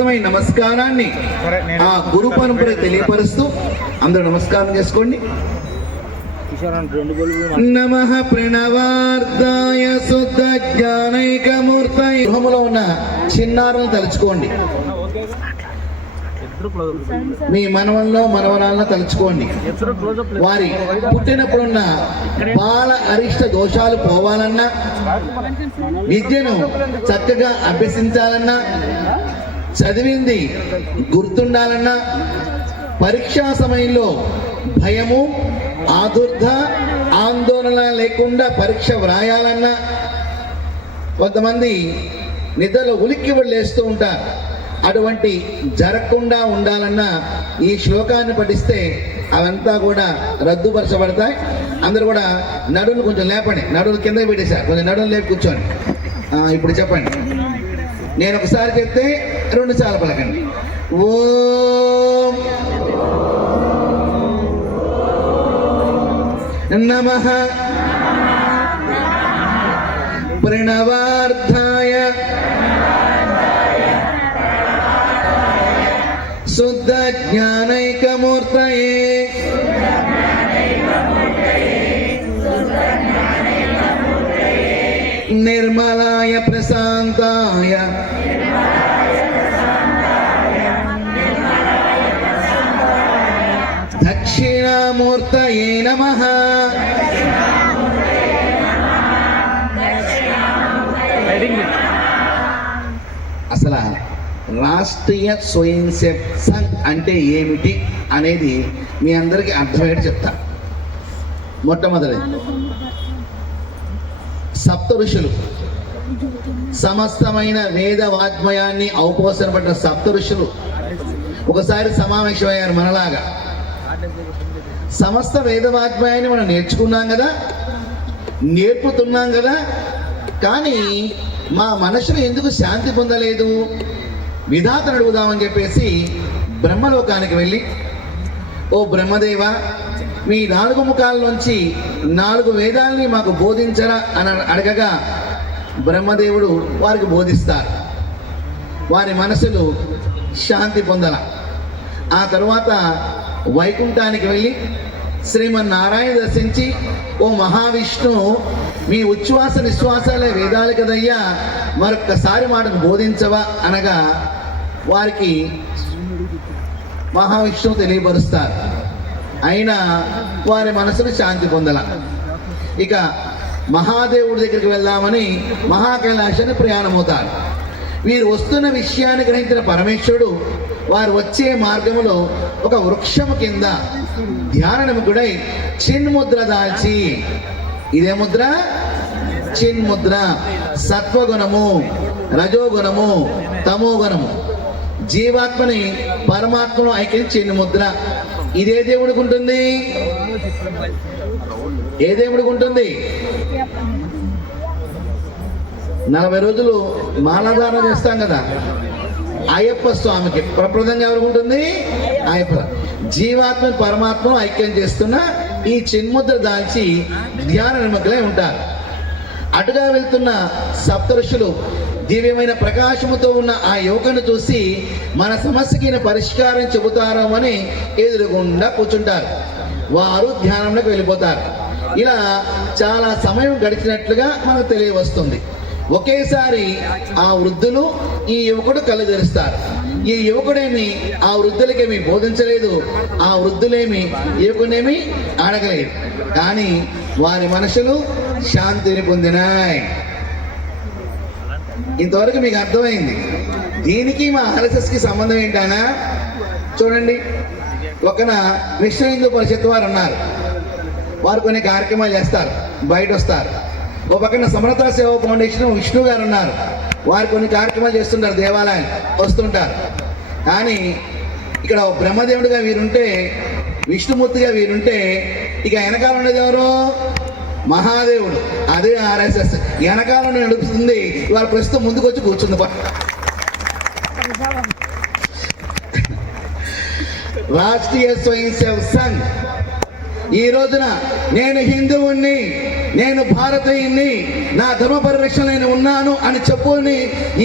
హృదయపూర్వకమైన నమస్కారాన్ని ఆ గురు పరంపర తెలియపరుస్తూ అందరూ నమస్కారం చేసుకోండి. నమః ప్రణవార్ధాయ శుద్ధ జ్ఞానైకమూర్తయే. గృహములో ఉన్న చిన్నారులను తలుచుకోండి, మీ మనవల్లో మనవరాలను తలుచుకోండి. వారి పుట్టినప్పుడున్న బాల అరిష్ట దోషాలు పోవాలన్నా, విద్యను చక్కగా అభ్యసించాలన్నా, చదివింది గుర్తుండాలన్నా, పరీక్షా సమయంలో భయము ఆదుర్ధ ఆందోళన లేకుండా పరీక్ష వ్రాయాలన్నా, కొంతమంది నిద్రలో ఉలిక్కి లేస్తూ ఉంటారు, అటువంటి జరగకుండా ఉండాలన్నా ఈ శ్లోకాన్ని పఠిస్తే అవంతా కూడా రద్దుపరచబడతాయి. అందరూ కూడా నడులు కొంచెం లేపండి, నడులు కింద పెట్టేశారు, కొంచెం నడులు లేపి కూర్చోండి. ఇప్పుడు చెప్పండి, నేను ఒకసారి చెప్తే 2 సార్లు పలకండి. ఓం నమః ప్రణవార్థాయ శుద్ధ జ్ఞానైకమూర్తయే నిర్మలాయ ప్రశాంతాయ దక్షిణామూర్తయే నమః. అసలు రాష్ట్రీయ స్వయం సేవక్ సంఘ్ అంటే ఏమిటి అనేది మీ అందరికీ అర్థమయ్యేది చెప్తా. మొట్టమొదటి సప్త ఋషులు, సమస్తమైన వేద వాగ్మయాన్ని ఔపోసనపడ్డ సప్త ఋషులు ఒకసారి సమావేశమయ్యారు మనలాగా. సమస్త వేద వాగ్మయాన్ని మనం నేర్చుకున్నాం కదా, నేర్పుతున్నాం కదా, కానీ మా మనసులో ఎందుకు శాంతి పొందలేదు, విధాతను అడుగుదామని చెప్పేసి బ్రహ్మలోకానికి వెళ్ళి, ఓ బ్రహ్మదేవ, మీ 4 ముఖాల నుంచి 4 వేదాలని మాకు బోధించరా అని అడగగా బ్రహ్మదేవుడు వారికి బోధిస్తారు. వారి మనసులు శాంతి పొందల. ఆ తరువాత వైకుంఠానికి వెళ్ళి శ్రీమన్నారాయణ దర్శించి, ఓ మహావిష్ణు, మీ ఉచ్ఛ్వాస నిశ్వాసాలే వేదాలు కదయ్యా, మరొక్కసారి మాటకు బోధించవా అనగా వారికి మహావిష్ణువు తెలియపరుస్తారు. అయినా వారి మనసును శాంతి పొందల. ఇక మహాదేవుడి దగ్గరికి వెళ్దామని మహాకైలాసాన్ని ప్రయాణమవుతారు. వీరు వస్తున్న విషయాన్ని గ్రహించిన పరమేశ్వరుడు వారు వచ్చే మార్గములో ఒక వృక్షము కింద ధ్యానముకుడై చిన్ముద్ర దాల్చి, ఇదే ముద్ర చిన్ముద్ర, సత్వగుణము, రజోగుణము, తమోగుణము, జీవాత్మని పరమాత్మను ఐక్యం చిన్ముద్ర. ఇదే దేవుడికి ఉంటుంది. ఏ దేవుడికి ఉంటుంది? 40 రోజులు మాలాధారణ చేస్తాం కదా, అయ్యప్ప స్వామికి ప్రప్రదంగా ఎవరికి ఉంటుంది? అయ్యప్ప. జీవాత్మ పరమాత్మను ఐక్యం చేస్తున్న ఈ చిన్ముద్ర దాల్చి ధ్యాన నిమగ్నమై ఉంటారు. అటుగా వెళ్తున్న సప్తఋషులు దివ్యమైన ప్రకాశముతో ఉన్న ఆ యువకుని చూసి మన సమస్యకి పరిష్కారం చెబుతారని ఎదురుగుండా కూర్చుంటారు. వారు ధ్యానంలోకి వెళ్ళిపోతారు. ఇలా చాలా సమయం గడిచినట్లుగా మనకు తెలియవస్తుంది. ఒకేసారి ఆ వృద్ధులు ఈ యువకుడు కళ్ళు తెరుస్తారు. ఈ యువకుడేమి ఆ వృద్ధులకేమి బోధించలేదు, ఆ వృద్ధులేమి యువకునేమి అడగలేదు. కానీ వారి మనసులు శాంతిని పొందినాయి. ఇంతవరకు మీకు అర్థమైంది. దీనికి మా ఆర్ఎస్ఎస్కి సంబంధం ఏంటనా? చూడండి, ఒకన విశ్వ హిందూ పరిషత్ వారు ఉన్నారు. వారు కొన్ని కార్యక్రమాలు చేస్తారు, బయట వస్తారు. ఓ పక్కన సమరతా సేవా ఫౌండేషన్ విష్ణు గారు ఉన్నారు. వారు కొన్ని కార్యక్రమాలు చేస్తుంటారు, దేవాలయాలు వస్తుంటారు. కానీ ఇక్కడ బ్రహ్మదేవుడిగా వీరుంటే, విష్ణుమూర్తిగా వీరుంటే, ఇక వెనకాల ఉండేది ఎవరు? మహాదేవుడు. అదే ఆర్ఎస్ఎస్ వెనకాల నడుపుతుంది. ఇవాళ ప్రస్తుతం ముందుకు వచ్చి కూర్చుంది. రాష్ట్రీయ స్వయం సేవక్ సంఘ్ ఈ రోజున నేను హిందువుణ్ణి, నేను భారతీయుని, నా ధర్మ పరిరక్షణ నేను ఉన్నాను అని చెప్పుకొని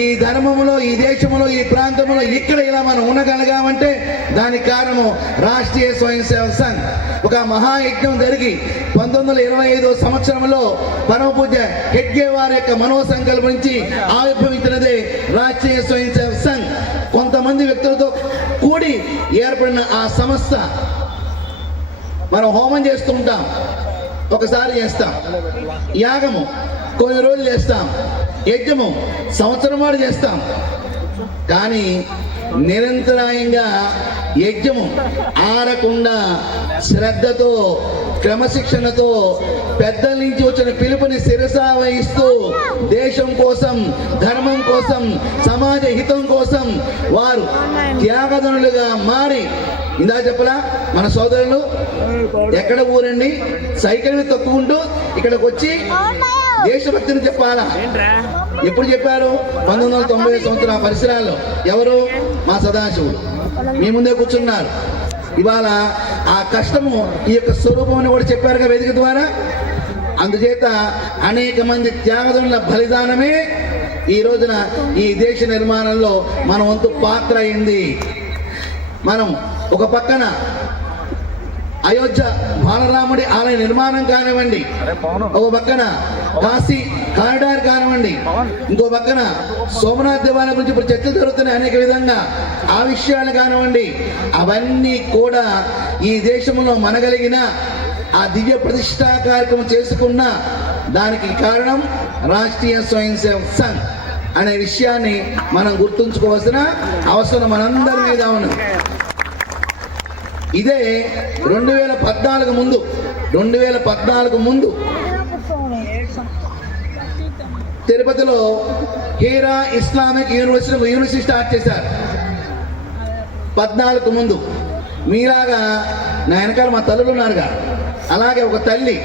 ఈ ధర్మంలో, ఈ దేశంలో, ఈ ప్రాంతంలో ఇక్కడ ఇలా మనం ఉండగలిగామంటే దానికి కారణము రాష్ట్రీయ స్వయం సేవక్ సంఘ్. ఒక మహాయజ్ఞం జరిగి 1925 సంవత్సరంలో పరమ పూజ్య హెడ్గే వారి యొక్క మనోసంకల్పం నుంచి ఆవిర్భవించినదే రాష్ట్రీయ స్వయం సేవక్ సంఘ్. కొంతమంది వ్యక్తులతో కూడి ఏర్పడిన ఆ సంస్థ. మనం హోమం చేస్తూ ఉంటాం, ఒకసారి చేస్తాం. యాగము కొన్ని రోజులు చేస్తాం. యజ్ఞము సంవత్సరం వాడు చేస్తాం. కానీ నిరంతరాయంగా యజ్ఞము ఆరకుండా శ్రద్ధతో, క్రమశిక్షణతో, పెద్దల నుంచి వచ్చిన పిలుపుని శిరసా వహిస్తూ దేశం కోసం, ధర్మం కోసం, సమాజ హితం కోసం వారు త్యాగధనులుగా మారి, ఇందా చెప్పలా మన సోదరులు ఎక్కడ ఊరండి సైకిల్ మీద తొక్కుకుంటూ ఇక్కడికి వచ్చి దేశభక్తిని చెప్పాలా. ఎప్పుడు చెప్పారు? 1990 సంవత్సరం పరిసరాల్లో. ఎవరు? మా సదాశివుడు మీ ముందే కూర్చున్నారు. ఇవాళ ఆ కష్టము ఈ యొక్క స్వరూపం అని కూడా చెప్పారుగా వేదిక ద్వారా. అందుచేత అనేక మంది త్యాగదుల బలిదానమే ఈ రోజున ఈ దేశ నిర్మాణంలో మన వంతు పాత్ర అయింది. మనం ఒక పక్కన అయోధ్య బాలరాముడి ఆలయ నిర్మాణం కానివ్వండి, ఒక పక్కన కాశీ కారిడార్ కానివ్వండి, ఇంకో పక్కన సోమనాథ్ దేవాలయం గురించి ఇప్పుడు చర్చలు జరుగుతున్నాయి అనేక విధంగా. ఆ విషయాలు కానివ్వండి, అవన్నీ కూడా ఈ దేశంలో మనగలిగిన ఆ దివ్య ప్రతిష్టా కార్యక్రమం చేసుకున్న దానికి కారణం రాష్ట్రీయ స్వయం సేవక్ సంఘ్ అనే విషయాన్ని మనం గుర్తుంచుకోవాల్సిన అవసరం మనందరి మీద ఉన్నది. ఇదే 2014 ముందు 2014 ముందు తిరుపతిలో హీరా ఇస్లామిక్ యూనివర్సిటీ స్టార్ట్ చేశారు. 14 ముందు మీలాగా నా వెనకాల మా తల్లులు ఉన్నారుగా, అలాగే ఒక తల్లి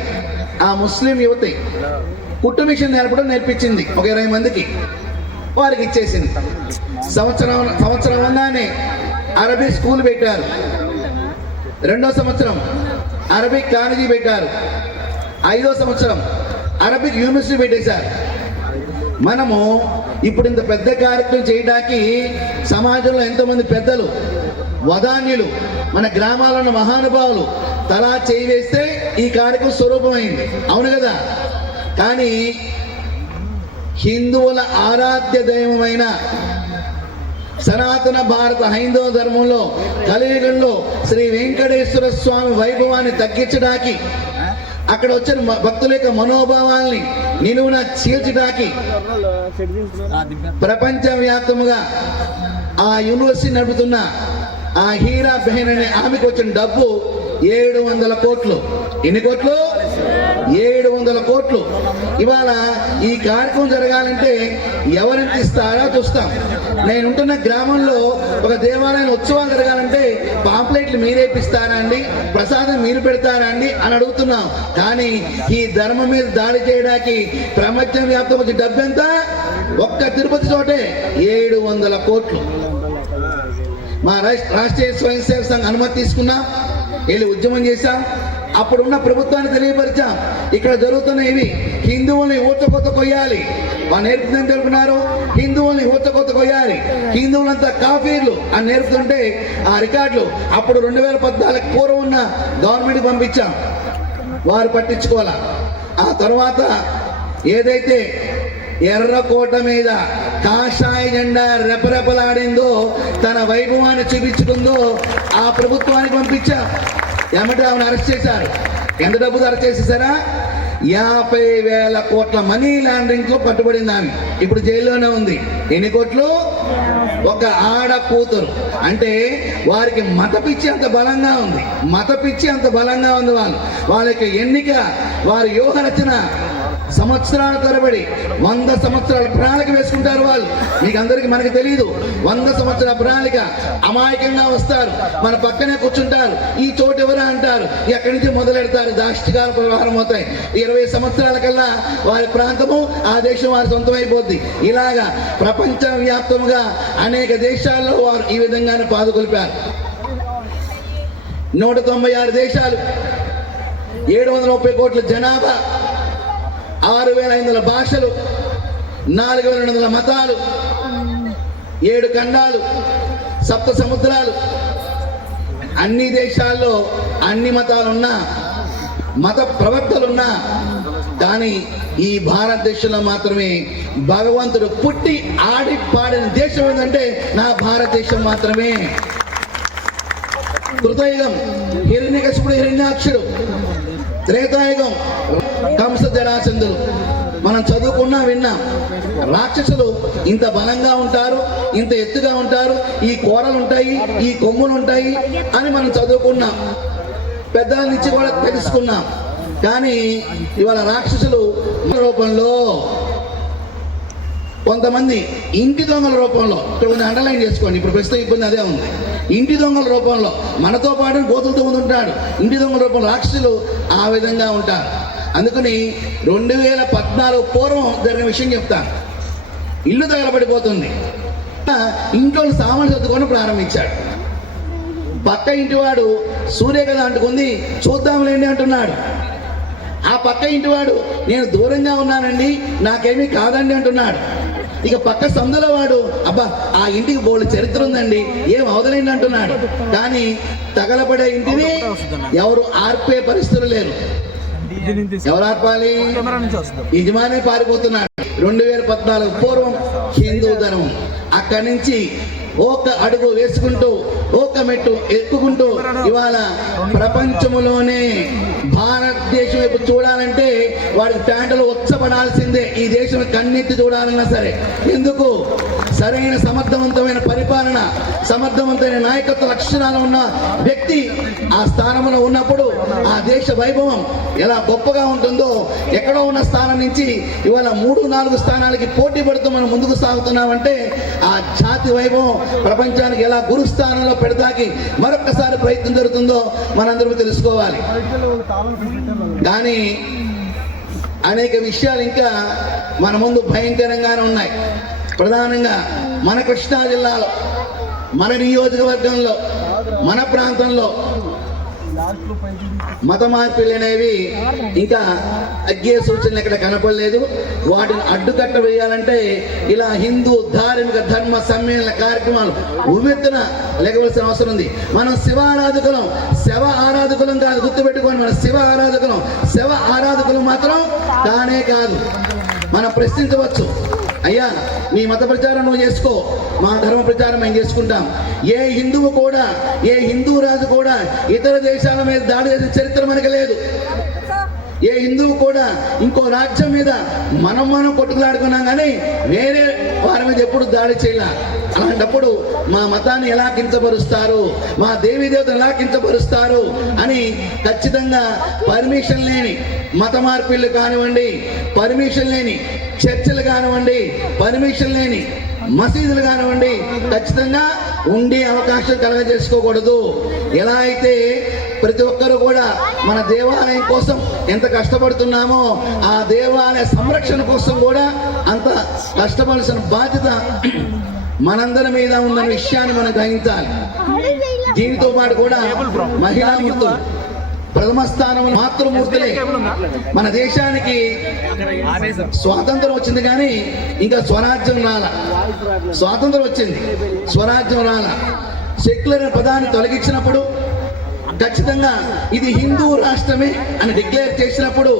ఆ ముస్లిం యువతి కుట్టు మిషన్ నేర్పించింది. ఒక 20 మందికి వారికి ఇచ్చేసింది. సంవత్సరం ఉన్నానే అరబీ స్కూల్ పెట్టారు. 2వ సంవత్సరం అరబిక్ కాలేజీ పెట్టారు. 5వ సంవత్సరం అరబిక్ యూనివర్సిటీ పెట్టేశారు. మనము ఇప్పుడు ఇంత పెద్ద కార్యక్రమం చేయడానికి సమాజంలో ఎంతోమంది పెద్దలు, వదాన్యులు, మన గ్రామాలను మహానుభావులు తలా చేయి వేస్తే ఈ కార్యక్రమం స్వరూపమైంది. అవును కదా? కానీ హిందువుల ఆరాధ్య దైవమైన సనాతన భారత హైందవ ధర్మంలో కలియుగంలో శ్రీ వెంకటేశ్వర స్వామి వైభవాన్ని తగ్గించడానికి, అక్కడ వచ్చిన భక్తుల యొక్క మనోభావాల్ని నిలువున చీల్చడానికి ప్రపంచవ్యాప్తముగా ఆ యూనివర్సిటీ నడుపుతున్న ఆ హీరా బెహన్ అనే ఆమెకు వచ్చిన డబ్బు 700 కోట్లు. ఎన్ని కోట్లు? 700 కోట్లు. ఇవాళ ఈ కార్యక్రమం జరగాలంటే ఎవరింత ఇస్తారో చూస్తాం. నేను ఉంటున్న గ్రామంలో ఒక దేవాలయం ఉత్సవాలు జరగాలంటే పాంప్లెట్లు మీరేపిస్తారా అండి, ప్రసాదం మీరు పెడతారా అండి అని అడుగుతున్నాం. కానీ ఈ ధర్మం మీద దాడి చేయడానికి ప్రపంచం వ్యాప్తం వచ్చి డబ్బు ఎంత? ఒక్క తిరుపతి చోటే 700 కోట్లు. మా రాష్ట్రీయ స్వయం సేవక్ సంఘ్ అనుమతి తీసుకున్నాం, వెళ్ళి ఉద్యమం చేశాం. అప్పుడున్న ప్రభుత్వాన్ని తెలియపరిచాం. ఇక్కడ జరుగుతున్న ఇవి హిందువుల్ని ఊచకొత్త కొయ్యాలి. వాళ్ళు నేర్పుతుందని తెలుపుతున్నారు, హిందువుల్ని ఊచకొత్త కొయ్యాలి, హిందువులంతా కాఫీర్లు అని నేర్పుతుంటే ఆ రికార్డులు అప్పుడు 2014 పూర్వం ఉన్న గవర్నమెంట్కి పంపించాం. వారు పట్టించుకోవాలా. ఆ తర్వాత ఏదైతే ఎర్రకోట మీద కాషాయ జెండా రెపరెపలాడిందో, తన వైభవాన్ని చూపించుకుందో ఆ ప్రభుత్వానికి పంపించాం. ఎమ్మటే ఆమెను అరెస్ట్ చేశారు. ఎంత డబ్బులు అరెస్ట్ చేసేసారా? 50,000 కోట్ల మనీ లాండరింగ్ లో పట్టుబడింది ఆమె. ఇప్పుడు జైల్లోనే ఉంది. ఎన్ని కోట్లు? ఒక ఆడ కూతురు. అంటే వారికి మత పిచ్చి అంత బలంగా ఉంది. మత పిచ్చి అంత బలంగా ఉంది. వాళ్ళ యొక్క ఎన్నిక, వారి వ్యూహ రచన సంవత్సరాల తరబడి 100 సంవత్సరాల ప్రణాళిక వేసుకుంటారు వాళ్ళు. మీకు అందరికి మనకు తెలియదు. 100 సంవత్సరాల ప్రణాళిక. అమాయకంగా వస్తారు, మన పక్కనే కూర్చుంటారు. ఈ చోటు ఎవరా అంటారు, ఎక్కడి నుంచి మొదలెడతారు. దాష్టికాల వ్యవహారం అవుతాయి. 20 సంవత్సరాల కల్లా వారి ప్రాంతము, ఆ దేశం వారి సొంతమైపోద్ది. ఇలాగా ప్రపంచ వ్యాప్తంగా అనేక దేశాల్లో వారు ఈ విధంగానే పాదుకొలిపారు. 196 దేశాలు, 730 కోట్ల జనాభా, 6,500 భాషలు, 4,200 మతాలు, 7 ఖండాలు, 7 సముద్రాలు, అన్ని దేశాల్లో అన్ని మతాలున్నా, మత ప్రవక్తలున్నా, కానీ ఈ భారతదేశంలో మాత్రమే భగవంతుడు పుట్టి ఆడి పాడిన దేశం ఏంటంటే నా భారతదేశం మాత్రమే. కృతయుగం హిరణ్యకశిపుడు, హిరణ్యాక్షుడు. త్రేతాయుగం కంస జరాసంధులు. మనం చదువుకున్నా విన్నాం. రాక్షసులు ఇంత బలంగా ఉంటారు, ఇంత ఎత్తుగా ఉంటారు, ఈ కూరలు ఉంటాయి, ఈ కొమ్ములు ఉంటాయి అని మనం చదువుకున్నాం, పెద్దల నుంచి కూడా తెలుసుకున్నాం. కానీ ఇవాళ రాక్షసులు రూపంలో, కొంతమంది ఇంటి దొంగల రూపంలో, ఇక్కడ కొంచెం అండర్లైన్ చేసుకోండి, ఇప్పుడు ప్రస్తుతం ఇబ్బంది అదే ఉంది. ఇంటి దొంగల రూపంలో మనతో పాటు గోతులతో ముందు ఉంటాడు. ఇంటి దొంగల రూపంలో రాక్షసులు ఆ విధంగా ఉంటారు. అందుకని 2014 పూర్వం జరిగిన విషయం చెప్తాను. ఇల్లు తగలబడిపోతుంది, ఇంట్లో సామాన్లు సర్దుకొని ప్రారంభించాడు. పక్క ఇంటివాడు సూర్యకళ అంటుకుంది, చూద్దాంలేండి అంటున్నాడు. ఆ పక్క ఇంటివాడు నేను దూరంగా ఉన్నానండి, నాకేమీ కాదండి అంటున్నాడు. ఇక పక్క సందుల వాడు అబ్బా ఆ ఇంటికి బోల్డ్ చరిత్ర ఉందండి, ఏం అవదలేండి అంటున్నాడు. కానీ తగలబడే ఇంటిని ఎవరు ఆర్పే పరిస్థితులు లేరు. ఎవరు ఆర్పాలి? యజమాని పారిపోతున్నాడు. 2014 పూర్వం హిందూ ధర్మం అక్కడి నుంచి ఒక అడుగు వేసుకుంటూ, ఒక మెట్టు ఎక్కుకుంటూ ఇవాళ ప్రపంచంలోనే భారతదేశం వైపు చూడాలంటే వాడికి ప్యాంటులు ఉచ్చపడాల్సిందే. ఈ దేశం కన్నెత్తి చూడాలన్నా సరే. ఎందుకు? సరైన సమర్థవంతమైన పరిపాలన, సమర్థవంతమైన నాయకత్వ లక్షణాలు ఉన్న వ్యక్తి ఆ స్థానంలో ఉన్నప్పుడు ఆ దేశ వైభవం ఎలా గొప్పగా ఉంటుందో, ఎక్కడో ఉన్న స్థానం నుంచి ఇవాళ 3-4 స్థానాలకి పోటీ పడుతూ మనం ముందుకు సాగుతున్నామంటే ఆ జాతి వైభవం ప్రపంచానికి ఎలా గురుస్థానంలో పెడతాకి మరొక్కసారి ప్రయత్నం జరుగుతుందో మనందరూ తెలుసుకోవాలి. కానీ అనేక విషయాలు ఇంకా మన ముందు భయంకరంగానే ఉన్నాయి. ప్రధానంగా మన కృష్ణా జిల్లాలో, మన నియోజకవర్గంలో, మన ప్రాంతంలో మత మార్పులు అనేవి ఇంకా తగ్గే సూచనలు ఎక్కడ కనపడలేదు. వాటిని అడ్డుకట్ట వేయాలంటే ఇలా హిందూ ధార్మిక ధర్మ సమ్మేళన కార్యక్రమాలు ఉవ్వెత్తున లేకవలసిన అవసరం ఉంది. మనం శివ ఆరాధకులం, శవ ఆరాధకులం కాదు, గుర్తుపెట్టుకోండి. మన శివ ఆరాధకులం, శవ ఆరాధకులం మాత్రం కానే కాదు. మనం ప్రశ్నించవచ్చు, అయ్యా నీ మత ప్రచారం నువ్వు చేసుకో, మా ధర్మ ప్రచారం మేము చేసుకుంటాం. ఏ హిందువు కూడా, ఏ హిందూ రాజు కూడా ఇతర దేశాల మీద దాడి చేసిన చరిత్ర మనకి లేదు. ఏ హిందువు కూడా ఇంకో రాజ్యం మీద మనం కొట్టుకులాడుకున్నాం, కానీ వేరే వారి మీద ఎప్పుడు దాడి చేయాల. అలాంటప్పుడు మా మతాన్ని ఎలా కించపరుస్తారు, మా దేవీ దేవతను ఎలా కించపరుస్తారు అని ఖచ్చితంగా పర్మిషన్ లేని మత మార్పిళ్ళు కానివ్వండి, పర్మిషన్ లేని చర్చలు కానివ్వండి, పర్మిషన్ లేని మసీదులు కానివ్వండి, ఖచ్చితంగా ఉండే అవకాశం కలగజేసుకోకూడదు. ఎలా అయితే ప్రతి ఒక్కరు కూడా మన దేవాలయం కోసం ఎంత కష్టపడుతున్నామో ఆ దేవాలయ సంరక్షణ కోసం కూడా అంత కష్టపడాల్సిన బాధ్యత మనందరి మీద ఉన్న విషయాన్ని మనం గ్రహించాలి. దీనితో పాటు కూడా మహిళా మూర్తులు ప్రథమ స్థానం మాతృమూర్తులే. మన దేశానికి స్వాతంత్రం వచ్చింది కానీ ఇంకా స్వరాజ్యం రాల. స్వాతంత్రం వచ్చింది, స్వరాజ్యం రాల. సెక్యులర్ పదాన్ని తొలగించినప్పుడు, ఖచ్చితంగా ఇది హిందూ రాష్ట్రమే అని డిక్లేర్ చేసినప్పుడు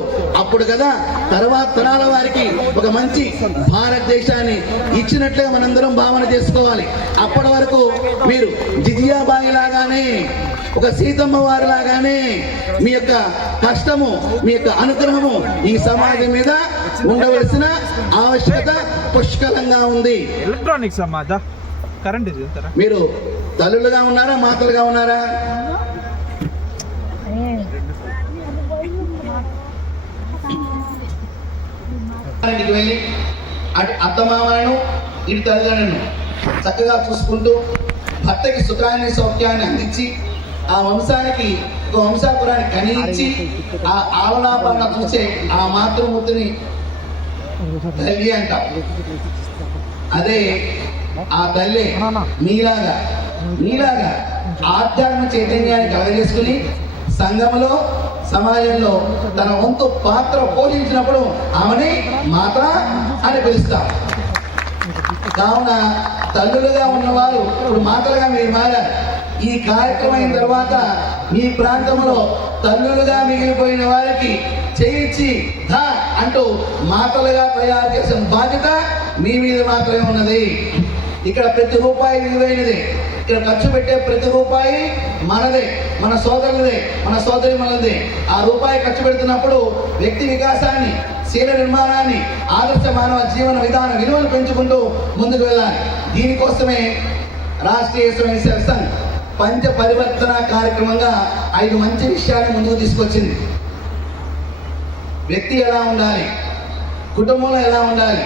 అప్పుడు కదా తర్వాత తరాల వారికి ఒక మంచి భారతదేశాన్ని ఇచ్చినట్లుగా మనందరం భావన చేసుకోవాలి. అప్పటి వరకు మీరు జిజియాబాయి లాగానే, ఒక సీతమ్మ వారి లాగానే మీ యొక్క కష్టము, మీ యొక్క అనుగ్రహము ఈ సమాజం మీద ఉండవలసిన ఆవశ్యకత పుష్కలంగా ఉంది. ఎలక్ట్రానిక్ సమాజ కరెంట్ మీరు తల్లులుగా ఉన్నారా, మాతలుగా ఉన్నారా? ఇంటికి వెళ్ళి అటు అత్తమామలను ఇటు తల్లిదండ్రులను చక్కగా చూసుకుంటూ భర్తకి సుఖాన్ని సౌఖ్యాన్ని అందించి ఆ వంశానికి ఒక వంశాపురాన్ని కనియించి ఆ ఆలనాపాలన చూసే ఆ మాతృమూర్తిని తల్లి అంటాం. అదే ఆ తల్లి మీలాగా ఆధ్యాత్మిక చైతన్యాన్ని కలగజేసుకుని సంఘంలో సమాజంలో తన వంతు పాత్ర పోషించినప్పుడు ఆమెని మాత అని పిలుస్తాం. కావున తల్లులుగా ఉన్నవారు ఇప్పుడు మాతలుగా మీరు మారారు. ఈ కార్యక్రమం అయిన తర్వాత మీ ప్రాంతంలో తల్లులుగా మిగిలిపోయిన వారికి చేయించి ధా అంటూ మాతలుగా తయారు చేసిన బాధ్యత మీ మీద మాత్రమే ఉన్నది. ఇక్కడ ప్రతి రూపాయి విలువైనది. ఇక్కడ ఖర్చు పెట్టే ప్రతి రూపాయి మనదే, మన సోదరులదే, మన సోదరి మనదే. ఆ రూపాయి ఖర్చు పెడుతున్నప్పుడు వ్యక్తి వికాసాన్ని, శీల నిర్మాణాన్ని, ఆదర్శ మానవ జీవన విధాన విలువలు పెంచుకుంటూ ముందుకు వెళ్ళాలి. దీనికోసమే రాష్ట్రీయ స్వయం సేవక్ సంఘ్ పంచ పరివర్తన కార్యక్రమంగా 5 మంచి విషయాన్ని ముందుకు తీసుకొచ్చింది. వ్యక్తి ఎలా ఉండాలి, కుటుంబంలో ఎలా ఉండాలి,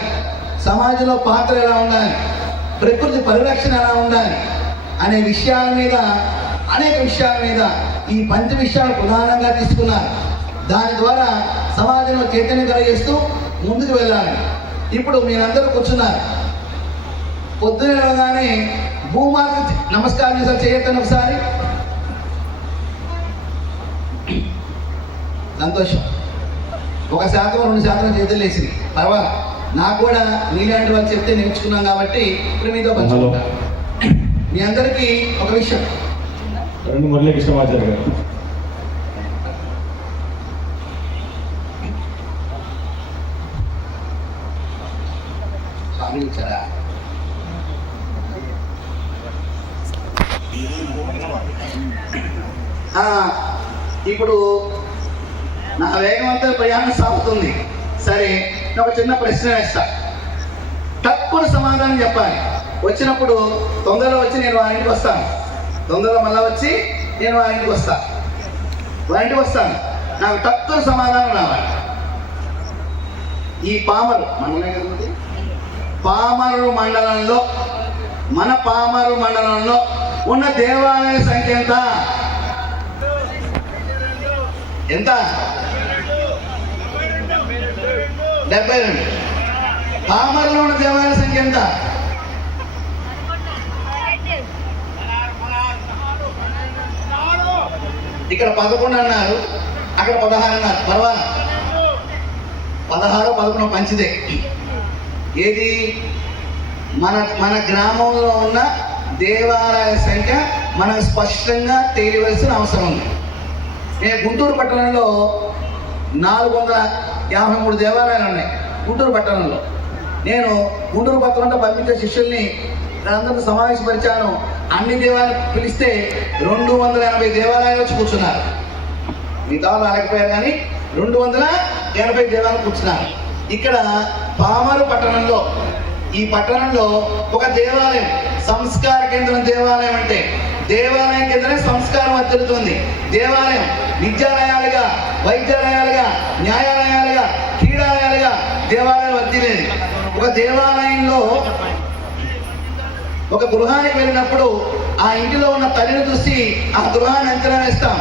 సమాజంలో పాత్ర ఎలా ఉండాలి, ప్రకృతి పరిరక్షణ ఎలా ఉండాలి అనే విషయాల మీద, అనేక విషయాల మీద ఈ పంచ విషయాలు ప్రధానంగా తీసుకున్నారు. దాని ద్వారా సమాజంలో చైతన్యం కలిగిస్తూ ముందుకు వెళ్ళాలి. ఇప్పుడు మీరందరూ కూర్చున్నారు. పొద్దున లేవగానే భూమాతకు నమస్కారం చేసారు, చేయొద్దని ఒకసారి. సంతోషం. 1% 2% చేతులు వేసింది, పర్వాలేదు. నాకు కూడా మీలాంటి వాళ్ళు చెప్తే నేర్చుకున్నాం కాబట్టి ఇప్పుడు మీతో పంచుకుంటాను. మీ అందరికీ ఒక విషయం. మురళీకృష్ణమాచార్య గారు. స్వామి ఇచ్చారా? ఇప్పుడు నా వేగవంత ప్రయాణం సాగుతుంది. సరే, నేను ఒక చిన్న ప్రశ్న వేస్తా. తక్కువ సమాధానం చెప్పాలి. వచ్చినప్పుడు తొందరలో వచ్చి నేను వాళ్ళ ఇంటికి వస్తాను, తొందరలో మళ్ళీ వచ్చి నేను వాళ్ళ ఇంటికి వస్తాను, వాళ్ళ ఇంటికి వస్తాను. నాకు తక్కువ సమాధానం రావాలి. ఈ పామరు మండలంలో మన పామరు మండలంలో ఉన్న దేవాలయ సంఖ్య ఎంత? ఎంత? 72. పామరులో ఉన్న దేవాలయ సంఖ్య ఎంత? ఇక్కడ 11 అన్నారు, అక్కడ 16 అన్నారు. పర్వాలేదు, 16, 11 మంచిదే. ఏది? మన గ్రామంలో ఉన్న దేవాలయ సంఖ్య మనకు స్పష్టంగా తెలియవలసిన అవసరం ఉంది. నేను గుంటూరు పట్టణంలో 453 దేవాలయాలు ఉన్నాయి. గుంటూరు పట్టణంలో నేను గుంటూరు పట్టణంలో పంపించే శిష్యుల్ని అందరూ సమావేశపరిచాను. అన్ని దేవాలయాలు పిలిస్తే 280 దేవాలయాలు వచ్చి కూర్చున్నారు. మిగతా రాలేకపోయారు, కానీ 280 దేవాలయాలు కూర్చున్నారు. ఇక్కడ పామరు పట్టణంలో, ఈ పట్టణంలో ఒక దేవాలయం, సంస్కార కేంద్రం. దేవాలయం అంటే దేవాలయం కిందనే సంస్కారం వర్తిల్లుతుంది. దేవాలయం విద్యాలయాలుగా, వైద్యాలయాలుగా, న్యాయాలయాలుగా, క్రీడాలయాలుగా దేవాలయాలు వర్తిల్లేది. ఒక దేవాలయంలో ఒక గృహానికి వెళ్ళినప్పుడు ఆ ఇంటిలో ఉన్న తల్లిని చూసి ఆ గృహాన్ని అంచనా వేస్తాం.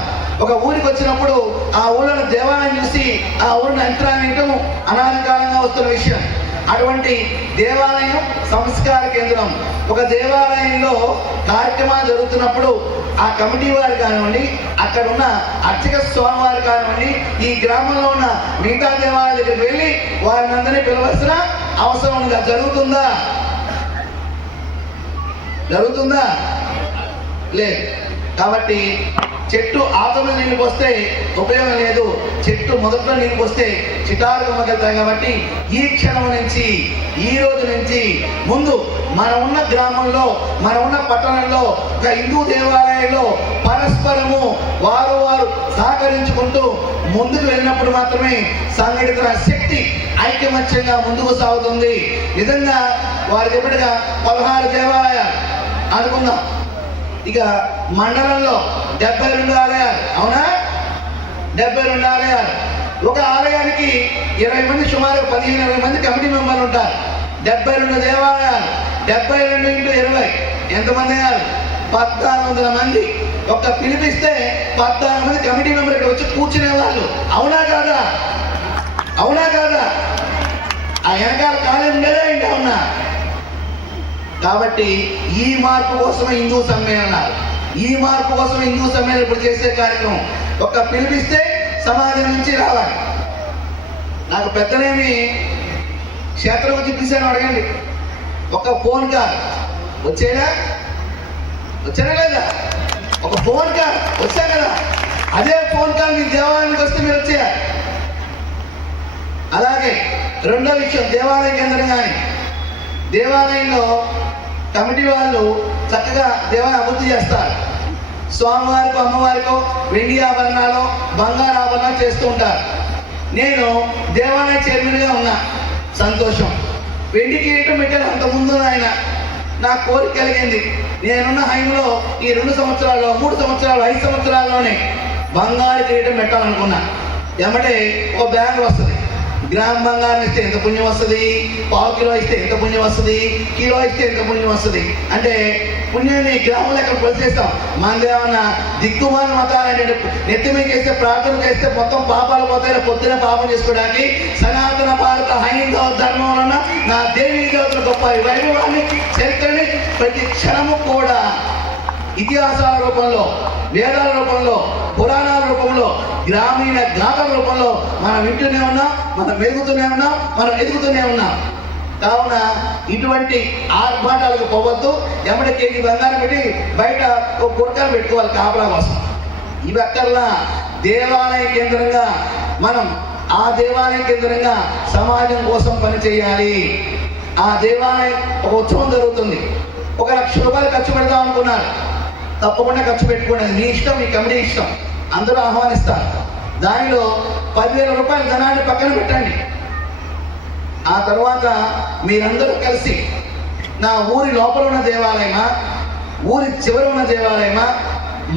ఒక ఊరికి వచ్చినప్పుడు ఆ ఊళ్ళో దేవాలయం చూసి ఆ ఊరిని అంచనా వేయటం అనాది కాలంగా వస్తున్న విషయం. అటువంటి దేవాలయం సంస్కార కేంద్రం. ఒక దేవాలయంలో కార్యక్రమాలు జరుగుతున్నప్పుడు ఆ కమిటీ వారు కానివ్వండి, అక్కడ ఉన్న అర్చక స్వామి వారు కానివ్వండి, ఈ గ్రామంలో ఉన్న మిగతా దేవాలయాల దగ్గరికి వెళ్ళి వారిని అందరినీ పిలవలసిన అవసరం ఉందా? జరుగుతుందా? జరుగుతుందా? లేదు. కాబట్టి చెట్టు ఆతమ నీళ్ళు పోస్తే ఉపయోగం లేదు, చెట్టు మొదట్లో నీళ్ళు పోస్తే చిటారు గమ్మకెళ్తాయి. కాబట్టి ఈ క్షణం నుంచి, ఈ రోజు నుంచి ముందు మనం ఉన్న గ్రామంలో, మనం ఉన్న పట్టణంలో, ఒక హిందూ దేవాలయంలో పరస్పరము వారు సహకరించుకుంటూ ముందుకు వెళ్ళినప్పుడు మాత్రమే సంఘటిత శక్తి ఐకమత్యంగా ముందుకు సాగుతుంది. నిజంగా వారు చెప్పినట్టుగా 16 దేవాలయాలు అనుకుందాం. ఇక మండలంలో 72 ఆలయాలు, అవునా? 72 ఆలయాలు. ఒక ఆలయానికి 20 మంది, సుమారు 15-20 మంది కమిటీ మెంబర్లు ఉంటారు. 72 దేవాలయాలు, 72 × 20 ఎంతమంది అయ్యారు? 1400 మంది. ఒక పిలిపిస్తే 14 మంది కమిటీ మెంబర్ ఇక్కడ వచ్చి కూర్చునే వాళ్ళు. అవునా కాదా? అవునా కాదా? ఆ వెనకాల ఖాళీ ఉండేదే ఇంకా ఉన్నా. కాబట్టి ఈ మార్పు కోసమే హిందూ సమ్మేళనాలు, ఈ మార్పు కోసం హిందూ సమ్మేళనం ఇప్పుడు చేసే కార్యక్రమం. ఒక పిలిపిస్తే సమాజం నుంచి రావాలి. నాకు పెద్దనేమి క్షేత్రం చూపించాను అడగండి. ఒక ఫోన్ కాల్ వచ్చేనా లేదా? ఒక ఫోన్ కాల్ వచ్చా కదా, అదే ఫోన్ కాల్ మీ దేవాలయానికి వస్తే మీరు వచ్చేయాలి. అలాగే రెండో విషయం, దేవాలయం కేంద్రం కానీ దేవాలయంలో కమిటీ వాళ్ళు చక్కగా దేవాలయం అభివృద్ధి చేస్తారు. స్వామివారికో అమ్మవారికో వెండి ఆభరణాలు బంగారు ఆభరణాలు చేస్తూ ఉంటారు. నేను దేవాలయ చైర్మన్గా ఉన్నా, సంతోషం. వెండి కిరీటం పెట్టారు అంతకుముందు ఆయన. నాకు కోరిక కలిగింది, నేనున్న హైంలో ఈ 2 సంవత్సరాలు 3 సంవత్సరాలు 5 సంవత్సరాల్లోనే బంగారు కిరీటం పెట్టాలనుకున్నా. ఎమ్మటే ఒక బ్యాంక్ వస్తుంది, గ్రామ బంగారం ఇస్తే ఎంత పుణ్యం వస్తుంది, పావు కిలో ఇస్తే ఎంత పుణ్యం వస్తుంది, కిలో ఇస్తే ఎంత పుణ్యం వస్తుంది అంటే పుణ్యాన్ని గ్రామంలో ఎక్కడ కొలిచేస్తాం. మనదేమన్నా దిక్కుమాల మతాలు నెత్తి మీద చేస్తే ప్రార్థన చేస్తే మొత్తం పాపాలు పోతాయి, పొద్దున పాపం చేసుకోవడానికి సనాతన భారత హైందవ ధర్మంలో నా దేవీ దేవతల గొప్ప వైభవాన్ని చరిత్రని ప్రతి క్షణము కూడా ఇతిహాసాల రూపంలో, వేదాల రూపంలో, పురాణాల రూపంలో, గ్రామీణ గాథల రూపంలో మనం వింటూనే ఉన్నాం, మనం మెరుగుతూనే ఉన్నాం, మనం ఎదుగుతూనే ఉన్నాం. కావున ఇటువంటి ఆర్భాటాలకు పోవద్దు. ఎమ్మడి కేజీ బంగారం పెట్టి బయట ఒక గురకాలు పెట్టుకోవాలి కాపలా కోసం. ఇవి అక్కర్లా. దేవాలయ కేంద్రంగా మనం ఆ దేవాలయం కేంద్రంగా సమాజం కోసం పనిచేయాలి. ఆ దేవాలయం ఒక ఉత్సవం జరుగుతుంది, 1 లక్ష రూపాయలు ఖర్చు పెడదాం అనుకున్నారు, తప్పకుండా ఖర్చు పెట్టుకోండి, మీ ఇష్టం, మీ కమిటీ ఇష్టం, అందరూ ఆహ్వానిస్తారు. దానిలో 10,000 రూపాయల ధనాన్ని పక్కన పెట్టండి. ఆ తర్వాత మీరందరూ కలిసి నా ఊరి లోపల ఉన్న దేవాలయమా, ఊరి చివర ఉన్న దేవాలయమా,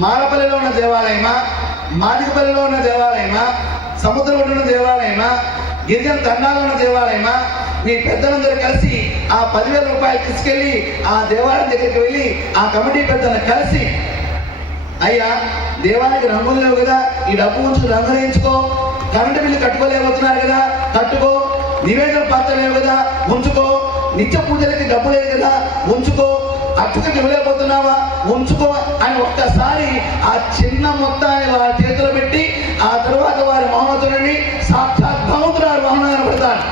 మారపల్లిలో ఉన్న దేవాలయమా, మాదికపల్లిలో ఉన్న దేవాలయమా, సముద్రం ఉన్న దేవాలయమా, గిరిజన తండాలో ఉన్న దేవాలయమా, మీ పెద్దలందరూ కలిసి ఆ 10,000 రూపాయలు తీసుకెళ్ళి ఆ దేవాలయం దగ్గరికి వెళ్ళి ఆ కమిటీ పెద్దలను కలిసి, అయ్యా దేవాలయానికి రంగులు లేవు కదా, ఈ డబ్బు ఉంచుకు రంగులు వేయించుకో, కరెంటు బిల్లు కట్టుకోలేకపోతున్నారు కదా, కట్టుకో, నివేదన పాత్ర లేవు కదా, ఉంచుకో, నిత్య పూజలకి డబ్బు లేదు కదా, ఉంచుకో, అర్చకకి ఇవ్వలేకపోతున్నావా, ఉంచుకో అని ఒక్కసారి ఆ చిన్న మొత్తాన్ని వారి చేతిలో పెట్టి ఆ తర్వాత వారి మహోన్నతులని సాక్షాత్ భగవంతుడు మహోన్నత పెడతాడు.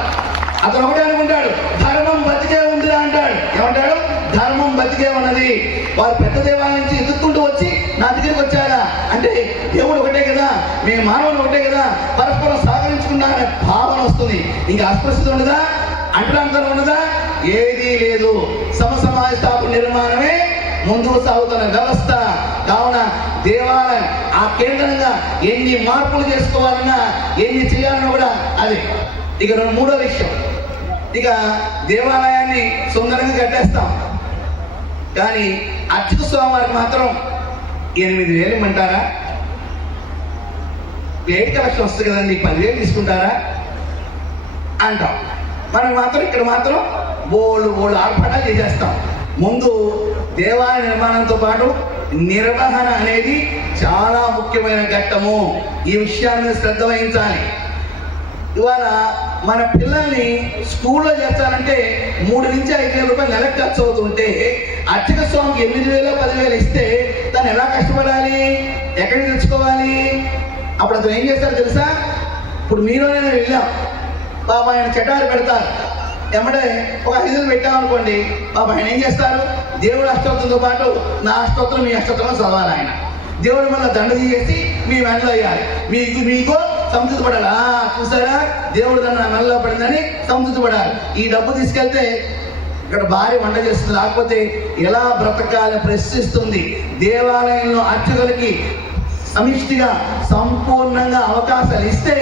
అతను ఒకటే అనుకుంటాడు, ధర్మం బతికే ఉందిరా అంటాడు. ఏమంటాడు? ధర్మం బతికే ఉన్నది. వారు పెద్ద దేవాలయం నుంచి ఎదుర్కొంటూ వచ్చి నా దగ్గరికి వచ్చారా అంటే దేవుడు ఒకటే కదా, మేము మానవులు ఒకటే కదా, పరస్పరం సహకరించుకున్నామనే భావన వస్తుంది. ఇంకా అస్పృశ్యత ఉండదా, అంటరాంతరం ఉండదా, ఏదీ లేదు. సమసమాజ స్థాపన నిర్మాణమే ముందుకు సాగుతున్న వ్యవస్థ. కావున దేవాలయం ఆ కేంద్రంగా ఎన్ని మార్పులు చేసుకోవాలన్నా, ఎన్ని చేయాలన్నా కూడా అది. ఇక మూడో విషయం, ఇక దేవాలయాన్ని సుందరంగా కట్టేస్తాం, కానీ అర్చక స్వామివారికి మాత్రం 8,000 ఇమ్మంటారా? ప్లేట్ కలెక్షన్ వస్తుంది కదండి, 10,000 తీసుకుంటారా అంటాం. మనం మాత్రం ఇక్కడ మాత్రం బోళ్ళు ఆర్భాటాలు చేసేస్తాం. ముందు దేవాలయ నిర్మాణంతో పాటు నిర్వహణ అనేది చాలా ముఖ్యమైన ఘట్టము. ఈ విషయాన్ని శ్రద్ధ వహించాలి. ఇవాళ మన పిల్లల్ని స్కూల్లో చేర్చాలంటే 3 నుంచి 5,000 రూపాయలు నెలకు ఖర్చు అవుతుంటే అర్చక స్వామికి 8,000 10,000 ఇస్తే తను ఎలా కష్టపడాలి, ఎక్కడికి తెచ్చుకోవాలి? అప్పుడు అతను ఏం చేస్తారు తెలుసా? ఇప్పుడు మీరు నేను వెళ్ళాం, పాప ఆయన చటారు పెడతారు, ఎమ్మడే ఒక 5,000 పెట్టామనుకోండి, పాప ఆయన ఏం చేస్తారు? దేవుడు అష్టోత్తరంతో పాటు నా అష్టోత్తరం మీ అష్టోత్తరం చదవాలి. ఆయన దేవుడు మళ్ళీ దండ తీసేసి మీ మెడలో వేయాలి. మీకు సంతృప్తి పడాలి. చూసారా, దేవుడు దండ నా మెడలో పడిందని సంతృప్తి పడాలి. ఈ డబ్బు తీసుకెళ్తే ఇక్కడ భార్య వంట చేస్తుంది, లేకపోతే ఎలా బ్రతకాలని ప్రశ్నిస్తుంది. దేవాలయంలో అర్చకులకి సమిష్టిగా సంపూర్ణంగా అవకాశాలు ఇస్తే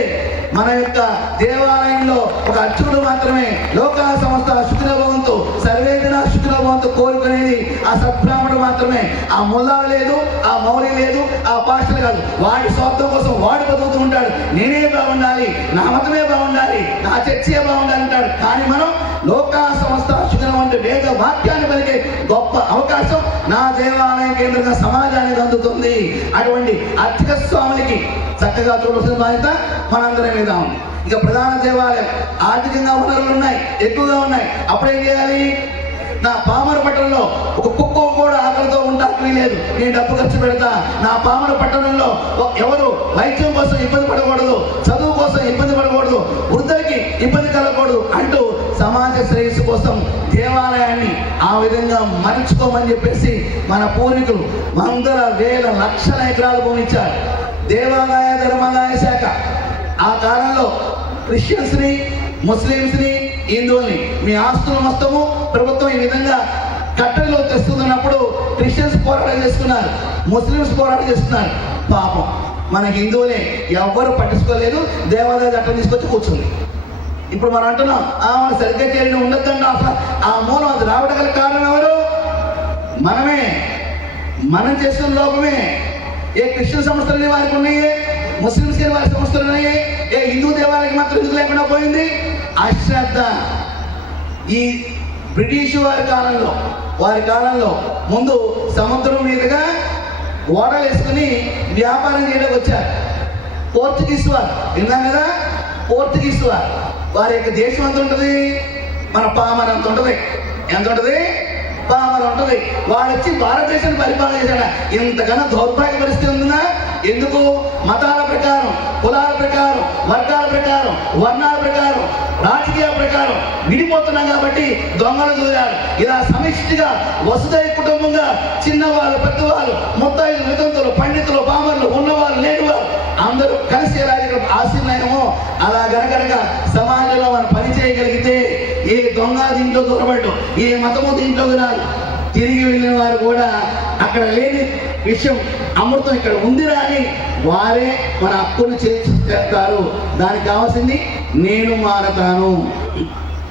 మన యొక్క దేవాలయంలో ఒక అర్చకుడు మాత్రమే లోకా సంస్థ శుక్రభవంతు సర్వేదన శుక్రభవంతు కోరుకునేది ఆ సద్బ్రాహ్మణుడు మాత్రమే. ఆ ముల్లా లేదు, ఆ మౌలి లేదు, ఆ పాస్టర్ కాదు. వాడి స్వార్థం కోసం వాడు బతుకుతూ ఉంటాడు. నేనే బాగుండాలి, నా మతమే బాగుండాలి, నా చర్చే బాగుండాలి అంటాడు. కానీ మనం లోకా సంస్థ శుక్రం వంటి వేద వాక్యాన్ని పలికే గొప్ప అవకాశం నా దేవాలయ కేంద్రంగా సమాజానికి అందుతుంది. అటువంటి అర్చక స్వాములకి చక్కగా చూడాల్సిన బాధ్యత మనందరి మీద ఉంది. ఇక ప్రధాన దేవాలయం ఆర్థికంగా వనరులు ఉన్నాయి, ఎక్కువగా ఉన్నాయి. అప్పుడేం చేయాలి? నా పామర పట్టణంలో ఒక కుక్క కూడా ఆకలితో ఉంటానికి లేదు, నేను డబ్బు ఖర్చు పెడతా. నా పామర పట్టణంలో ఎవరు వైద్యం కోసం ఇబ్బంది పడకూడదు, చదువు కోసం ఇబ్బంది పడకూడదు, వృద్ధులకి ఇబ్బంది కలగకూడదు అంటూ సమాజ శ్రేయస్సు కోసం దేవాలయాన్ని ఆ విధంగా మలుచుకోమని చెప్పేసి మన పూర్వీకులు వందల వేల లక్షల ఎకరాలు భూమించారు. దేవాలయ ధర్మాదాయ శాఖ ఆ కాలంలో క్రిస్టియన్స్ని, ముస్లిమ్స్ని, హిందువుల్ని మీ ఆస్తులు మొత్తము ప్రభుత్వం ఈ విధంగా కట్టడిలో తెస్తున్నప్పుడు క్రిస్టియన్స్ పోరాటం చేస్తున్నారు, ముస్లిమ్స్ పోరాటం చేస్తున్నారు. పాపం మన హిందువులే ఎవ్వరు పట్టించుకోలేదు, దేవాలయ చట్టం తీసుకొచ్చి కూర్చుంది. ఇప్పుడు మనం అంటున్నాం మన సరిగ్గా చేయడం ఉండొద్దండి. అసలు ఆ మూలం అది రావడం గల కారణం ఎవరు? మనమే, మనం చేస్తున్న లోపమే. ఏ క్రిస్టియన్ సంస్థలని వారికి ఉన్నాయే, ముస్లిమ్స్ వారి సంస్థలు ఉన్నాయే, ఏ హిందూ దేవాలయానికి మాత్రం ఎందుకు లేకుండా పోయింది? అశ్రద్ధ. ఈ బ్రిటిష్ వారి కాలంలో ముందు సముద్రం మీదుగా ఓడలు వేసుకుని వ్యాపారం చేయడానికి వచ్చారు. పోర్చుగీస్ వారు విన్నాం కదా, పోర్చుగీస్ వారి యొక్క దేశం ఎంత ఉంటుంది? మన పామర అంత ఉంటుంది. ఎంత ఉంటుంది? పామర ఉంటుంది. వాడు వచ్చి భారతదేశాన్ని పరిపాలన చేశాడు. ఇంతకన్నా దౌర్భాగ్య పరిస్థితి ఉందా? ఎందుకు? మతాల ప్రకారం, కులాల ప్రకారం, వర్గాల ప్రకారం, వర్ణాల ప్రకారం, రాజకీయ ప్రకారం విడిపోతున్నాం కాబట్టి దొంగలు దూరారు. ఇలా సమిష్టిగా వసుదైవ కుటుంబంగా చిన్నవాళ్ళు, పెద్దవాళ్ళు, ముత్తైదులు, వితంతులు, పండితులు, పామరులు, ఉన్నవాళ్ళు, లేనివారు అందరూ కలిసి రాజకీయ ఆశీర్ణయమో అలా గనక సమాజంలో మనం పని చేయగలిగితే ఏ దొంగ దీంట్లో దూరపడ్డు, ఏ మతము దీంట్లోకి రాదు. తిరిగి వెళ్ళిన వారు కూడా అక్కడ లేని విషయం అమృతం ఇక్కడ ఉందిరా అని వారే మన హక్కును చేస్తారు. దానికి కావాల్సింది నేను మారతాను.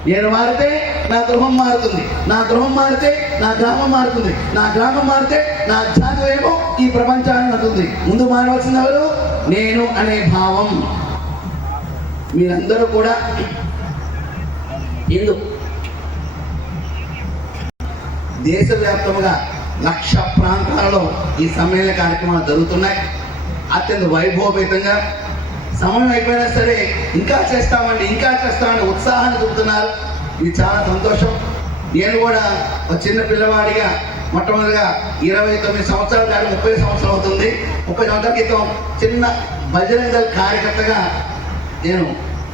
నేను మారితే నా గృహం మారుతుంది, నా గృహం మారితే నా గ్రామం మారుతుంది, నా గ్రామం మారితే నా జాతి ఏమో ఈ ప్రపంచాన్ని ఉంటుంది. ముందు మారవలసింది ఎవరు? నేను అనే భావం. మీరందరూ కూడా హిందూ దేశవ్యాప్తంగా 1,00,000 ప్రాంతాలలో ఈ సమ్మేళన కార్యక్రమాలు జరుగుతున్నాయి. అత్యంత వైభవపేతంగా సమయం అయిపోయినా సరే ఇంకా చేస్తామని ఉత్సాహాన్ని చూపుతున్నారు. ఇది చాలా సంతోషం. నేను కూడా ఒక చిన్న పిల్లవాడిగా మొట్టమొదటిగా 29 సంవత్సరాలు దాటి 30 సంవత్సరాలు అవుతుంది. 30 సంవత్సరాల క్రితం చిన్న బజరంగ దళ్ కార్యకర్తగా నేను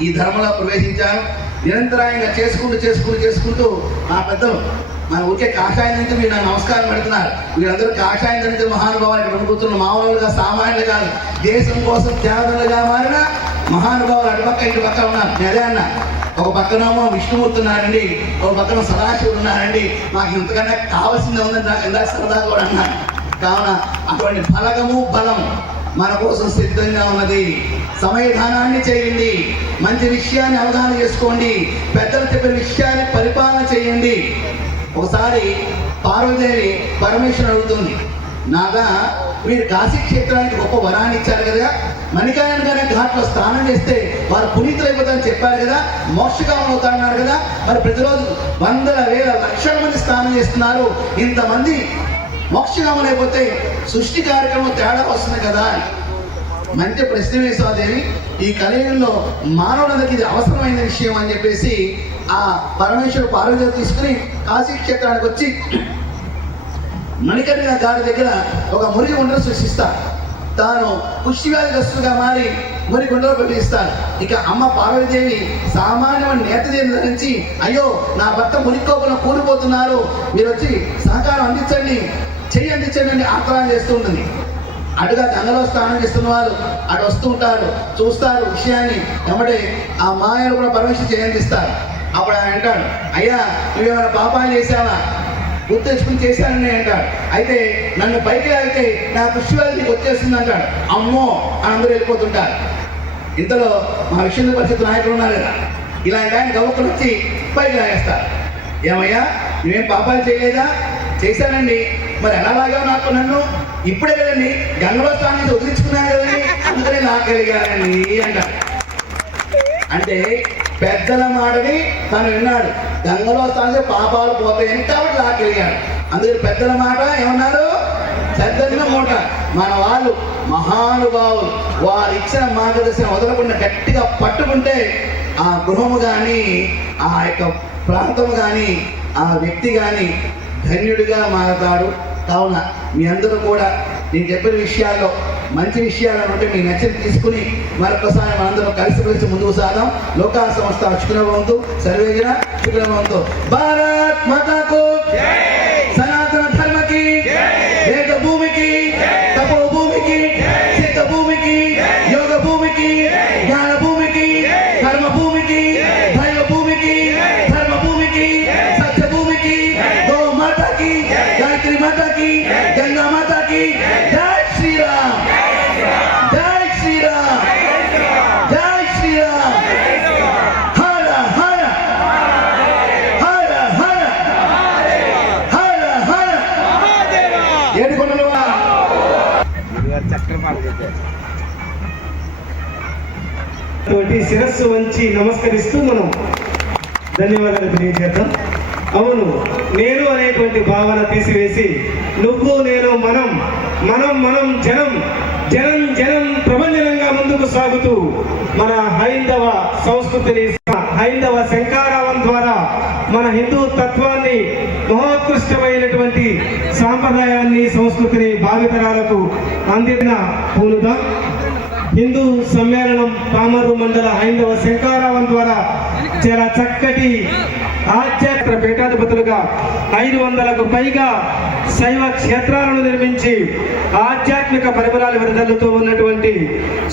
ఈ ధర్మంలో ప్రవేశించాను. నిరంతరాయంగా చేసుకుంటూ ఆ పెద్దలు మన ఊరికే కాషాయం నుంచి మీరు నాకు నమస్కారం పెడుతున్నారు. వీళ్ళందరూ కాషాయం నుంచి మహానుభావులు ఇక్కడ కూర్చున్న మామూలుగా సామాన్యులు కాదు, దేశం కోసం త్యాగంగా మారిన మహానుభావులు అటుపక్క ఇటు పక్క ఉన్నారు. అదే అన్న, ఒక పక్కనేమో విష్ణుమూర్తి ఉన్నారండి, ఒక పక్కన సదాశివుడు ఉన్నారండి. మాకు ఇంతకన్నా కావాల్సిందే ఉందని నాకు ఇందాక సరదా కూడా అన్నాను. కావున అటువంటి బలం మన కోసం సిద్ధంగా ఉన్నది. సమయదానాన్ని చేయండి, మంచి విషయాన్ని అవగాహన చేసుకోండి, పెద్దలు చెప్పిన విషయాన్ని పరిపాలన చేయండి. ఒకసారి పార్వతీదేవి పరమేశ్వరుని అడుగుతుంది, నాగా మీరు కాశీ క్షేత్రానికి గొప్ప వరాన్ని ఇచ్చారు కదా, మణికాయన ఘాట్లో స్నానం చేస్తే వారు పునీతులైపోతారని చెప్పారు కదా, మోక్షకామం అవుతారన్నారు కదా, మరి ప్రతిరోజు వందల వేల లక్షల మంది స్నానం చేస్తున్నారు, ఇంతమంది మోక్షకామం అయిపోతే సృష్టి కార్యక్రమం తేడా వస్తుంది కదా. మంచి ప్రశ్న వేసాదేవి. ఈ కలియుగంలో మానవులందరికీ ఇది అవసరమైన విషయం అని చెప్పేసి ఆ పరమేశ్వరుడు పార్వతీదేవి తీసుకుని కాశీ క్షేత్రానికి వచ్చి మణికర్ణిక గారి దగ్గర ఒక మురికి గుండను సృష్టిస్తారు. తాను పుష్టివ్యాధిగ్రస్తుగా మారి మురికి గుండలో ప్రవేశిస్తారు. ఇక అమ్మ పార్వతీదేవి సామాన్యమైన నేతదేవిని ధరించి, అయ్యో నా భర్త మురికోపంలో కూలిపోతున్నారు, మీరు వచ్చి సహకారం అందించండి, చెయ్యి అందించండి అని ఆక్రమణ చేస్తూ ఉంటుంది. అటుగా గంగలో స్నానం చేస్తున్న వాళ్ళు అటు వస్తూ ఉంటారు, చూస్తారు విషయాన్ని. వెంబడే ఆ మాయలు కూడా పరమేశ్వరుడు చేయందిస్తారు. అప్పుడు ఆయన అంటాడు, అయ్యా నువ్వేమైనా పాపాలు చేశావా, గుర్తు తెచ్చుకుని చేశానని అంటాడు. అయితే నన్ను పైకి లాగితే నా పుష్పాలు నీకు వచ్చేస్తుంది అంటాడు. అమ్మో అని అందరూ వెళ్ళిపోతుంటారు. ఇంతలో మా విష్ణు పరిషత్ నాయకులు ఉన్నారు కదా, ఇలాంటి ఆయన గవ్వకులు వచ్చి పైకి లాగేస్తారు. ఏమయ్యా నువ్వేం పాపాలు చేయలేదా? చేశానండి. మరి ఎలా లాగావు నాకు నన్ను? ఇప్పుడే కదండి గంగలో స్నానం చేసి వదిలించుకున్నాను కదండి, అందుకనే లాగలిగానండి అంటారు. అంటే పెద్దల మాటని తను విన్నాడు, గంగలో స్నానం పాపాలు పోతాయని కాబట్టి లాగలిగాడు. అందుకని పెద్దల మాట ఏమన్నారు? పెద్దల మూట. మన వాళ్ళు మహానుభావులు వారు ఇచ్చిన మార్గదర్శనం వదలకుండా గట్టిగా పట్టుకుంటే ఆ గృహము కానీ, ఆ యొక్క ప్రాంతము కానీ, ఆ వ్యక్తి కానీ ధన్యుడిగా మారతాడు. కావున మీ అందరూ కూడా నేను చెప్పిన విషయాల్లో మంచి విషయాలు ఉంటే మీ నచ్చని తీసుకుని మరొకసారి మనందరం కలిసి ముందుకు సాగాం. లోకా సంస్థ శుక్రవంతు సర్వేజన శుక్రవంతు. భారత్ మాతాకు సనాతన ధర్మకి, వేద భూమికి, తపో భూమికి, సిద్ధ భూమికి, యోగ భూమికి, జ్ఞాన భూమికి, కర్మ భూమికి, దైవ భూమికి, ధర్మ భూమికి, సత్య భూమికి, గో మాతాకి, గాయత్రి మాతాకి, గంగా మాతాకి. జై శ్రీరామ్, జై శ్రీరామ్, జై శ్రీరామ్. హర హర హర హర హర హర ఏడుకొండల తోటి శిరస్సు వంచి నమస్కరిస్తూ మనం ధన్యవాదాలు తెలియజేద్దాం. అవును, నేను అనేటువంటి భావన తీసివేసి నువ్వు నేను మనం మనం మనం జనం జనం జనం ప్రభంజనంగా ముందుకు సాగుతూ మన హైందవ సంస్కృతిని, హైందవ శంకారావం ద్వారా మన హిందూ తత్వాన్ని, మహోత్కృష్టమైనటువంటి సాంప్రదాయాన్ని, సంస్కృతిని భావితరాలకు అందిన పూనుదాం. హిందూ సమ్మేళనం పామరు మండల హైందవ శంకారావం ద్వారా చాలా చక్కటి ఆధ్యాత్మిక పీఠాధిపతులుగా 500కు పైగా శైవ క్షేత్రాలను నిర్మించి ఆధ్యాత్మిక పరిమళాలు విడుదలతో ఉన్నటువంటి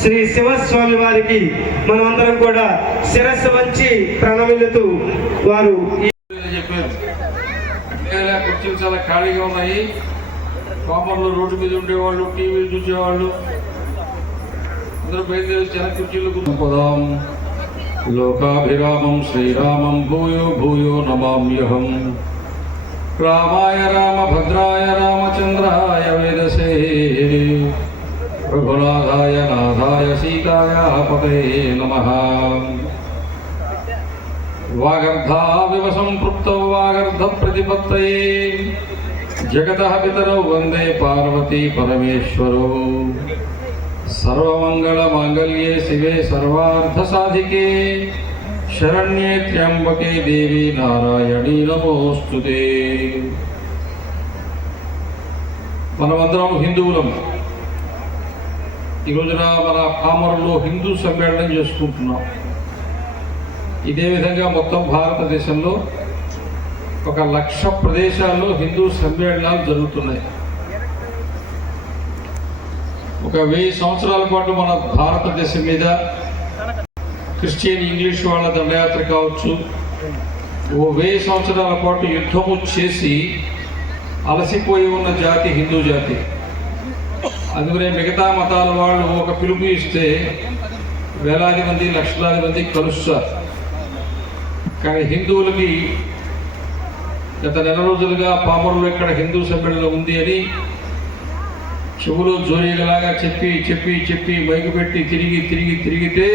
శ్రీ శివస్వామి వారికి మనమందరం కూడా శిరస్సు వంచి ప్రణమిల్లుతూ వారు చెప్పారు. కుర్చీలు చాలా ఖాళీగా ఉన్నాయి. కామర్లు రోడ్డు మీద ఉండేవాళ్ళు, టీవీలు చూసేవాళ్ళు అందరూ బయలుదేరి చాలా కుర్చీలు పదాం. లోకాభిరామం శ్రీరామం భూయో భూయో నమామ్యహం. రామాయ రామభద్రాయ రామచంద్రాయ వేదసే రఘునాథాయ నాథాయ సీతాయ పతే నమః. వాగర్ధావివ సంపృక్తౌ వాగర్ధ ప్రతిపత్తయే జగతః పితరౌ వందే పార్వతీ పరమేశ్వరౌ. సర్వమంగళ మాంగళ్యే శివే సర్వార్థ సాధికే శరణ్యే త్ర్యంబకే దేవి నారాయణీ నమోస్తుతే. మనమందరం హిందువులం. ఈ రోజున మన పామరులో హిందూ సమ్మేళనం చేసుకుంటున్నాం. ఇదే విధంగా మొత్తం భారతదేశంలో 1,00,000 ప్రదేశాల్లో హిందూ సమ్మేళనాలు జరుగుతున్నాయి. ఒక 1000 సంవత్సరాల పాటు మన భారతదేశం మీద క్రిస్టియన్ ఇంగ్లీష్ వాళ్ళ దండయాత్ర కావచ్చు, 1000 సంవత్సరాల పాటు యుద్ధము చేసి అలసిపోయి ఉన్న జాతి హిందూ జాతి. అందుకనే మిగతా మతాల వాళ్ళు ఒక పిలుపు ఇస్తే వేలాది మంది, లక్షలాది మంది కలుస్తారు. కానీ హిందువులకి గత నెల రోజులుగా పామరులో ఇక్కడ హిందూ సమ్మేళనం ఉంది అని చెవులో జోయిగలాగా చెప్పి చెప్పి చెప్పి మైకు పెట్టి తిరిగితే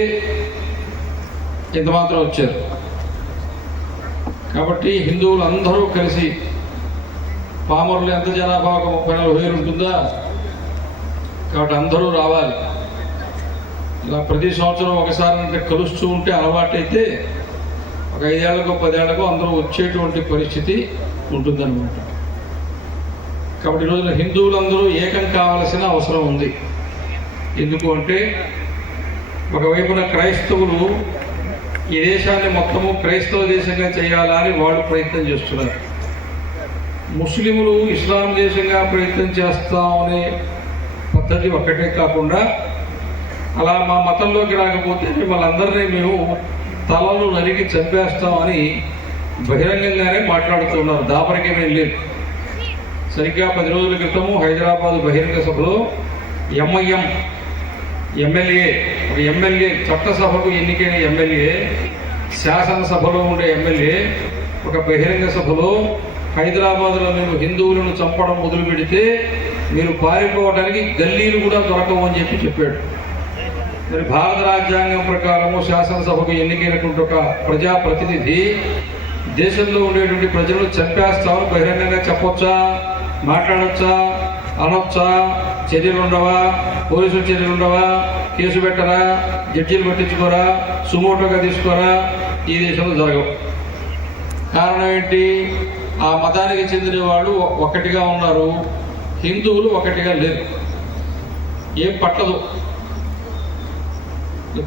ఎంత మాత్రం వచ్చారు. కాబట్టి హిందువులు అందరూ కలిసి, పామరులు ఎంత జనాభా, ఒక 30,000 ఉంటుందా, కాబట్టి అందరూ రావాలి. ఇలా ప్రతి సంవత్సరం ఒకసారి అంటే కలుస్తూ ఉంటే అలవాటైతే ఒక 5 ఏళ్లకో 10 ఏళ్లకో అందరూ వచ్చేటువంటి పరిస్థితి ఉంటుందన్నమాట. కాబట్టి ఈరోజున హిందువులందరూ ఏకం కావాల్సిన అవసరం ఉంది. ఎందుకు అంటే ఒకవైపున క్రైస్తవులు ఈ దేశాన్ని మొత్తము క్రైస్తవ దేశంగా చేయాలా అని వాళ్ళు ప్రయత్నం చేస్తున్నారు. ముస్లింలు ఇస్లాం దేశంగా ప్రయత్నం చేస్తామనే పద్ధతి ఒక్కటే కాకుండా, అలా మా మతంలోకి రాకపోతే మిమ్మల్ని అందరినీ మేము తలలు నరికి చంపేస్తామని బహిరంగంగానే మాట్లాడుతున్నారు. దాపరికమే లేదు. సరిగ్గా 10 రోజుల క్రితము హైదరాబాద్ బహిరంగ సభలో ఎంఐఎం ఎమ్మెల్యే, ఒక ఎమ్మెల్యే, చట్టసభకు ఎన్నికైన ఎమ్మెల్యే, శాసనసభలో ఉండే ఎమ్మెల్యే ఒక బహిరంగ సభలో హైదరాబాద్లో మేము హిందువులను చంపడం మొదలు పెడితే మీరు పారిపోవడానికి గల్లీలు కూడా దొరకవు అని చెప్పాడు. మరి భారత రాజ్యాంగం ప్రకారము శాసనసభకు ఎన్నికైనటువంటి ఒక ప్రజాప్రతినిధి దేశంలో ఉండేటువంటి ప్రజలను చంపేస్తామని బహిరంగంగా చెప్పొచ్చా, మాట్లాడొచ్చా, అనొచ్చా? చర్యలు ఉండవా? పోలీసులు చర్యలు ఉండవా? కేసు పెట్టరా? జడ్జీలు పట్టించుకోరా? సుమోటోగా తీసుకోరా? ఈ దేశంలో జరగవు. కారణం ఏంటి? ఆ మతానికి చెందిన వాళ్ళు ఒకటిగా ఉన్నారు, హిందువులు ఒకటిగా లేరు. ఏం పట్టదు.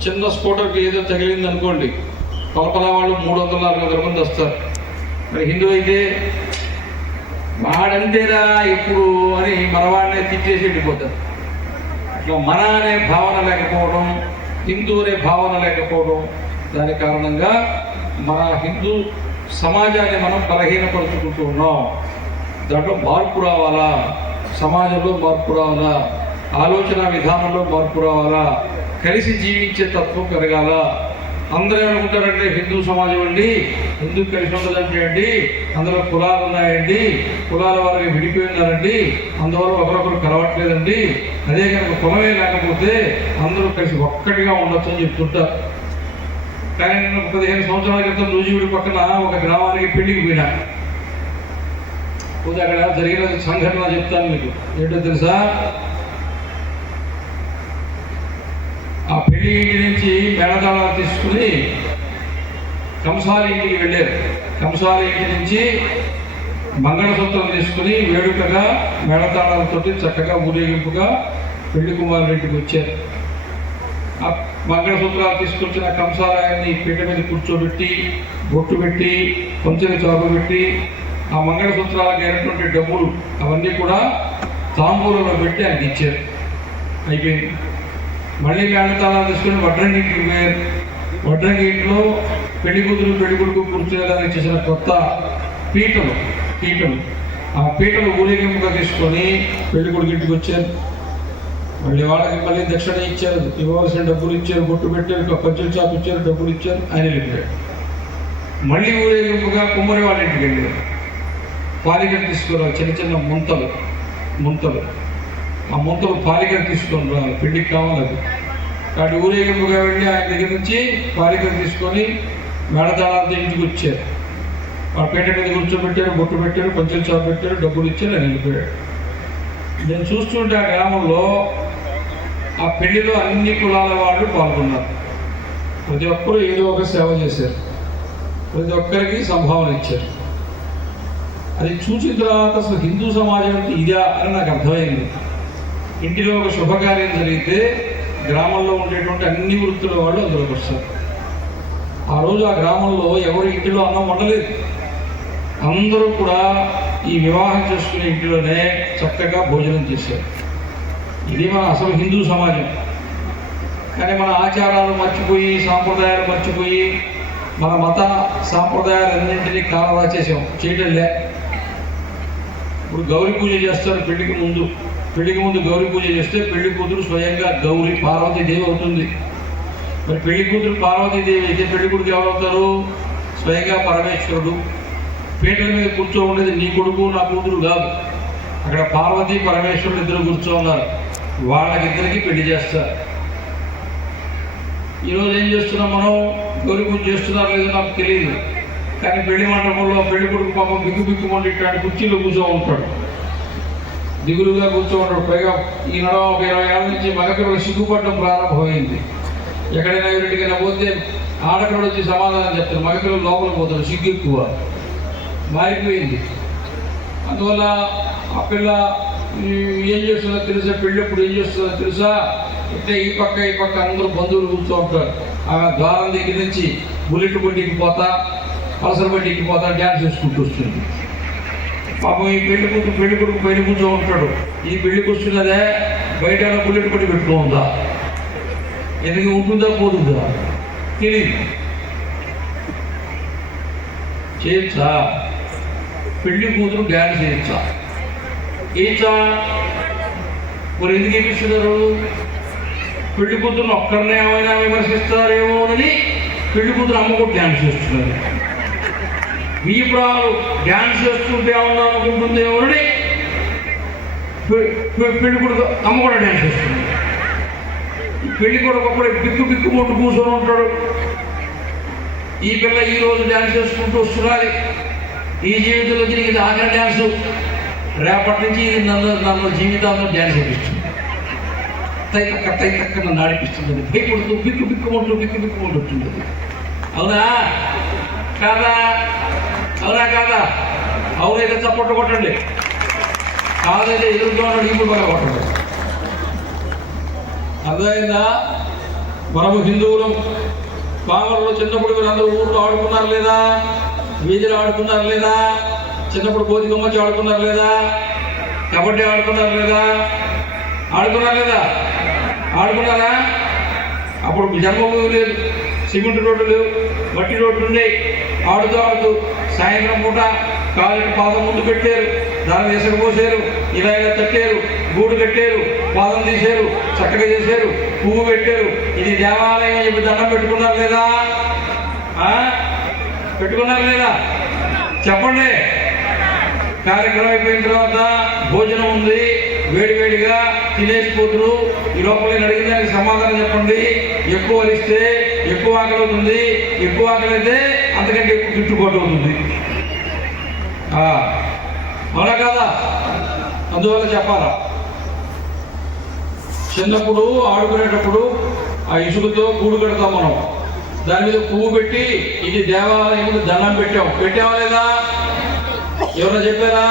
చిన్న స్కూటర్కి ఏదో తగిలింది అనుకోండి, కొలపల వాళ్ళు 300-400 మంది వస్తారు. మరి హిందూ అయితే వాడంతేరా ఎప్పుడు అని మనవాడినే తిట్టేసి వెళ్ళిపోతారు. అట్లా మన అనే భావన లేకపోవడం, హిందూ అనే భావన లేకపోవడం, దాని కారణంగా మన హిందూ సమాజాన్ని మనం బలహీనపరుచుకుంటూ ఉన్నాం. దాంట్లో మార్పు రావాలా, సమాజంలో మార్పు రావాలా, ఆలోచన విధానంలో మార్పు రావాలా, కలిసి జీవించే తత్వం పెరగాల. అందరూ ఏమనుకుంటారంటే హిందూ సమాజం అండి, హిందూ కలిసి ఉండదంటే అండి, అందులో కులాలు ఉన్నాయండి, కులాల వారికి విడిపోయి ఉన్నారండి, అందువల్ల ఒకరొకరు కలవట్లేదండి, అదే కనుక కులమే లేకపోతే అందరూ కలిసి ఒక్కటిగా ఉండొచ్చు అని చెప్తుంటారు. కానీ నేను 15 సంవత్సరాల క్రితం నూజివీడు పక్కన ఒక గ్రామానికి పెళ్లికి పోయినా. పోతే అక్కడ జరిగిన సంఘటన చెప్తాను మీకు. ఏంటో తెలుసా? ఆ పెళ్లి ఇంటి నుంచి మేళతాళాలు తీసుకుని కంసాలి ఇంటికి వెళ్ళారు. కంసాలి ఇంటి నుంచి మంగళసూత్రం తీసుకుని వేడుకగా మేళతాళాలతో చక్కగా ఊరేగింపుగా పెళ్లి కుమారుడింటికి వచ్చారు. ఆ మంగళసూత్రాలు తీసుకొచ్చిన కంసాలయాన్ని పీట మీద కూర్చోబెట్టి, బొట్టు పెట్టి, కొంచెం చాపు పెట్టి, ఆ మంగళసూత్రాలకు అయినటువంటి డబ్బులు అవన్నీ కూడా తాంబూలంలో పెట్టి ఆయనకి ఇచ్చారు. అయిపోయింది. మళ్ళీ మేళతాళాలు తీసుకుని వడ్రంగికి పోయారు. వడ్రంగిలో పెళ్లి కూతురు పెళ్లి కొడుకు కూర్చునేదానికి చేసిన కొత్త పీటలు ఆ పీటలు ఊరేగింపుగా తీసుకొని పెళ్లి కొడుకు ఇంటికి వచ్చారు. మళ్ళీ వాళ్ళకి మళ్ళీ దక్షిణ ఇచ్చారు, ఇవ్వవలసిన డబ్బులు ఇచ్చారు, బొట్టు పెట్టారు, పంచుల చాపు ఇచ్చారు, డబ్బులు ఇచ్చారు, ఆయన వెళ్ళిపోయాడు. మళ్ళీ ఊరేగింపుగా కుమ్మరి వాళ్ళ ఇంటికి వెళ్ళారు. పాలికలు తీసుకురావాలి, చిన్న చిన్న ముంతలు ఆ ముంతలు పాలికలు తీసుకొని రావాలి, పెళ్లికి కావాలి. కాబట్టి ఊరేగింపుగా వెళ్ళి ఆయన దగ్గర నుంచి పాలికలు తీసుకొని మేళతాళాలతో ఇంటికి వచ్చారు. ఆ పీట మీద కూర్చోబెట్టారు, బొట్టు పెట్టారు, పంచుల చాపు పెట్టారు, డబ్బులు ఇచ్చారు, ఆయన వెళ్ళిపోయాడు. నేను చూస్తుంటే ఆ గ్రామంలో ఆ పెళ్లిలో అన్ని కులాల వాళ్ళు పాల్గొన్నారు. ప్రతి ఒక్కరూ ఏదో ఒక సేవ చేశారు, ప్రతి ఒక్కరికి సంభావన ఇచ్చారు. అది చూసిన తర్వాత అసలు హిందూ సమాజం అంటే ఇదా అని నాకు అర్థమైంది. ఇంటిలో ఒక శుభకార్యం జరిగితే గ్రామంలో ఉండేటువంటి అన్ని వృత్తుల వాళ్ళు అందులోకి వస్తారు. ఆ రోజు ఆ గ్రామంలో ఎవరు ఇంటిలో అన్నం వండలేదు. అందరూ కూడా ఈ వివాహం చేసుకునే ఇంటిలోనే చక్కగా భోజనం చేశారు. ఇది మన అసలు హిందూ సమాజం. కానీ మన ఆచారాలు మర్చిపోయి, సాంప్రదాయాలు మర్చిపోయి, మన మత సాంప్రదాయాలన్నింటినీ కాలరా చేసాం, చేయటంలే. ఇప్పుడు గౌరీ పూజ చేస్తారు పెళ్లికి ముందు గౌరీ పూజ చేస్తే పెళ్లి కూతురు స్వయంగా గౌరీ పార్వతీదేవి అవుతుంది. మరి పెళ్లి కూతురు పార్వతీదేవి అయితే పెళ్లి కొడుకు ఎవరవుతారు? స్వయంగా పరమేశ్వరుడు. పీటల మీద కూర్చో ఉండేది నీ కొడుకు నా కూతురు కాదు, అక్కడ పార్వతీ పరమేశ్వరుడు ఇద్దరు కూర్చో ఉన్నారు. వాళ్ళకిద్దరికి పెళ్లి చేస్తారు. ఈరోజు ఏం చేస్తున్నాం మనం? గౌరీ పూజ చేస్తున్నారు లేదో నాకు తెలియదు, కానీ పెళ్లి మండపంలో పెళ్లి కొడుకు పాపం బిక్కుమండి ఇట్లాంటి కుర్చీలో కూర్చో ఉంటాడు, దిగులుగా కూర్చో ఉంటాడు. పైగా ఈ నడవ ఒక 20 ఏళ్ళ నుంచి మగపిల్లలు సిగ్గుపడడం ప్రారంభమైంది. ఎక్కడైనా ఎవరింటికైనా పోతే ఆడపిల్లలు వచ్చి సమాధానం చెప్తారు, మగపిల్లలు లోపల పోతారు, సిగ్గు ఎక్కువ మారిపోయింది. అందువల్ల ఆ పిల్ల ఏం చేస్తుందో తెలుసా, పెళ్ళప్పుడు ఏం చేస్తుందో తెలుసా, అంటే ఈ పక్క అందరూ బంధువులు కూర్చో ఉంటారు. ఆ ద్వారం దగ్గర నుంచి బుల్లెట్ బండికి పోతా, పలసర బండికి పోతా డ్యాన్స్ చేసుకుంటూ వస్తుంది. పాపం ఈ పెళ్లి కొడుకు బయట కూర్చో ఉంటాడు. ఈ పెళ్లికి వస్తున్నదే బయట బుల్లెట్ బండి పెట్టుకోందా, ఎందుకు ఉంటుందా పోతుందా తెలియదు. చేయొచ్చా? పెళ్లి కూతురు డ్యాన్స్ చేయొచ్చా? మరి ఎందుకు ఏమిస్తున్నారు? పెళ్లి కూతురుని ఒక్కరినే ఏమైనా విమర్శిస్తారేమో అని పెళ్లి కూతురు అమ్మ కూడా డ్యాన్స్ చేస్తున్నారు. వీపురాలు డ్యాన్స్ చేస్తుంటే ఏమన్నా అనుకుంటుందేమో అని పెళ్లి కొడుకు అమ్మ కూడా డ్యాన్స్ చేస్తుంది. పెళ్లి కొడుకు అప్పుడే బిక్కు కూర్చొని ఉంటాడు. ఈ పిల్ల ఈ రోజు డ్యాన్స్ చేసుకుంటూ వస్తున్నది, ఈ జీవితంలో తిరిగి ఇది ఆఖరి డ్యాన్సు, రేపటి నుంచి ఇది నన్ను జీవితాంతం డ్యాన్స్ చేపిస్తుంది, తైతక్క నన్ను ఆడిపిస్తుంది, భయపడుతూ బిక్కు బిక్కుమంటుంది. అవునా కాదా? అవునా కాదా? అవునైతే చప్పట్లు కొట్టండి, కాదైతే ఎదురుగా ఉన్న ఇప్పుడు బాగా కొట్టండి. అర్థమైందా? మనము హిందువులం. పామరులో చిన్నప్పుడు మీరు అందరూ ఊళ్ళో ఆడుకున్నారు లేదా? వీధిలో ఆడుకున్నారు లేదా? చిన్నప్పుడు కోతి కొమ్మచ్చి ఆడుకున్నారు లేదా? కబడ్డీ ఆడుకున్నారు లేదా? ఆడుకున్నారు లేదా? ఆడుకున్నారా? అప్పుడు జన్మభూమి లేదు, సిమెంట్ రోడ్డు లేవు, మట్టి రోడ్లు ఉండేవి. ఆడుతూ సాయంత్రం పూట కాళ్ళకి పాదం ముందు పెట్టారు, దాని ఇసుక పోసారు, ఇలా తట్టారు, గూడు కట్టారు, పాదం తీశారు, చక్కగా చేశారు, పువ్వు పెట్టారు. ఇది దేవాలయం అని చెప్పి దండం పెట్టుకున్నారు లేదా? పెట్టుకున్నారు లేదా? చెప్పండి. కార్యక్రమం అయిపోయిన తర్వాత భోజనం ఉంది, వేడివేడిగా తినేసిపోతురు. ఈ లోపల నేను అడిగిన దానికి సమాధానం చెప్పండి. ఎక్కువ వలిస్తే ఎక్కువ ఆకలి అవుతుంది, ఎక్కువ ఆకలి అయితే అంతకంటే ఎక్కువ గిట్టుబాటు అవుతుంది. అవునా కాదా? అందువల్ల చెప్పాలా, చిన్నప్పుడు ఆడుకునేటప్పుడు ఆ ఇసుకతో గూడు కడతాం మనం, దాని మీద పువ్వు పెట్టి ఇది దేవాలయం దండం పెట్టావా లేదా? ఎవరో చెప్పారా?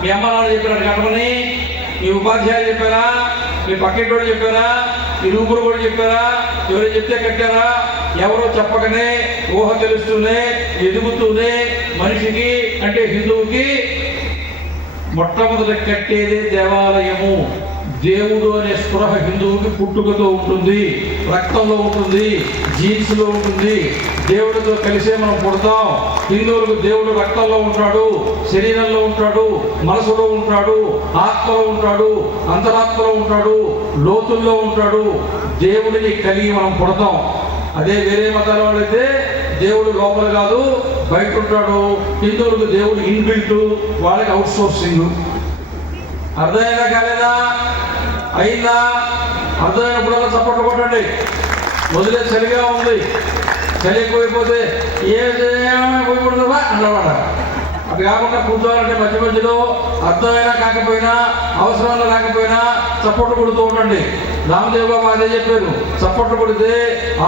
మీ అమ్మ నాన్న చెప్పారా కట్టమని? మీ ఉపాధ్యాయులు చెప్పారా? మీ పక్కింటోడు చెప్పారా? మీ రూపుడు కూడా చెప్పారా? ఎవరు చెప్తే కట్టారా? ఎవరో చెప్పకనే ఊహ తెలుస్తూనే ఎదుగుతూనే మనిషికి అంటే హిందువుకి మొట్టమొదటి కట్టేదే దేవాలయము. దేవుడు అనే స్పృహ హిందువుకి పుట్టుకతో ఉంటుంది, రక్తంలో ఉంటుంది, జీన్స్లో ఉంటుంది. దేవుడితో కలిసే మనం పుడతాం. హిందువులకు దేవుడు రక్తంలో ఉంటాడు, శరీరంలో ఉంటాడు, మనసులో ఉంటాడు, ఆత్మలో ఉంటాడు, అంతరాత్మలో ఉంటాడు, లోతుల్లో ఉంటాడు. దేవుడిని కలిగి మనం పుడతాం. అదే వేరే మతాల వాళ్ళైతే దేవుడు లోపల కాదు బయట ఉంటాడు. హిందువులకు దేవుడు ఇన్బిల్ట్, వాళ్ళకి అవుట్ సోర్సింగ్. అర్థమైనా కాలేదా? అయిందా? అర్థమైనప్పుడల్లా చప్పట్లు కొట్టండి. వదిలే చలిగా ఉంది, చలి ఎక్కువైపోతే పోయకూడదువా అన్నమాట. అది కాకుండా కూర్చోవాలంటే మధ్య మధ్యలో అర్థమైనా కాకపోయినా అవసరంలో లేకపోయినా చప్పట్లు కొడుతూ ఉండండి. రామదేవ్ బాబా అదే చెప్పారు, చప్పట్లు కొడితే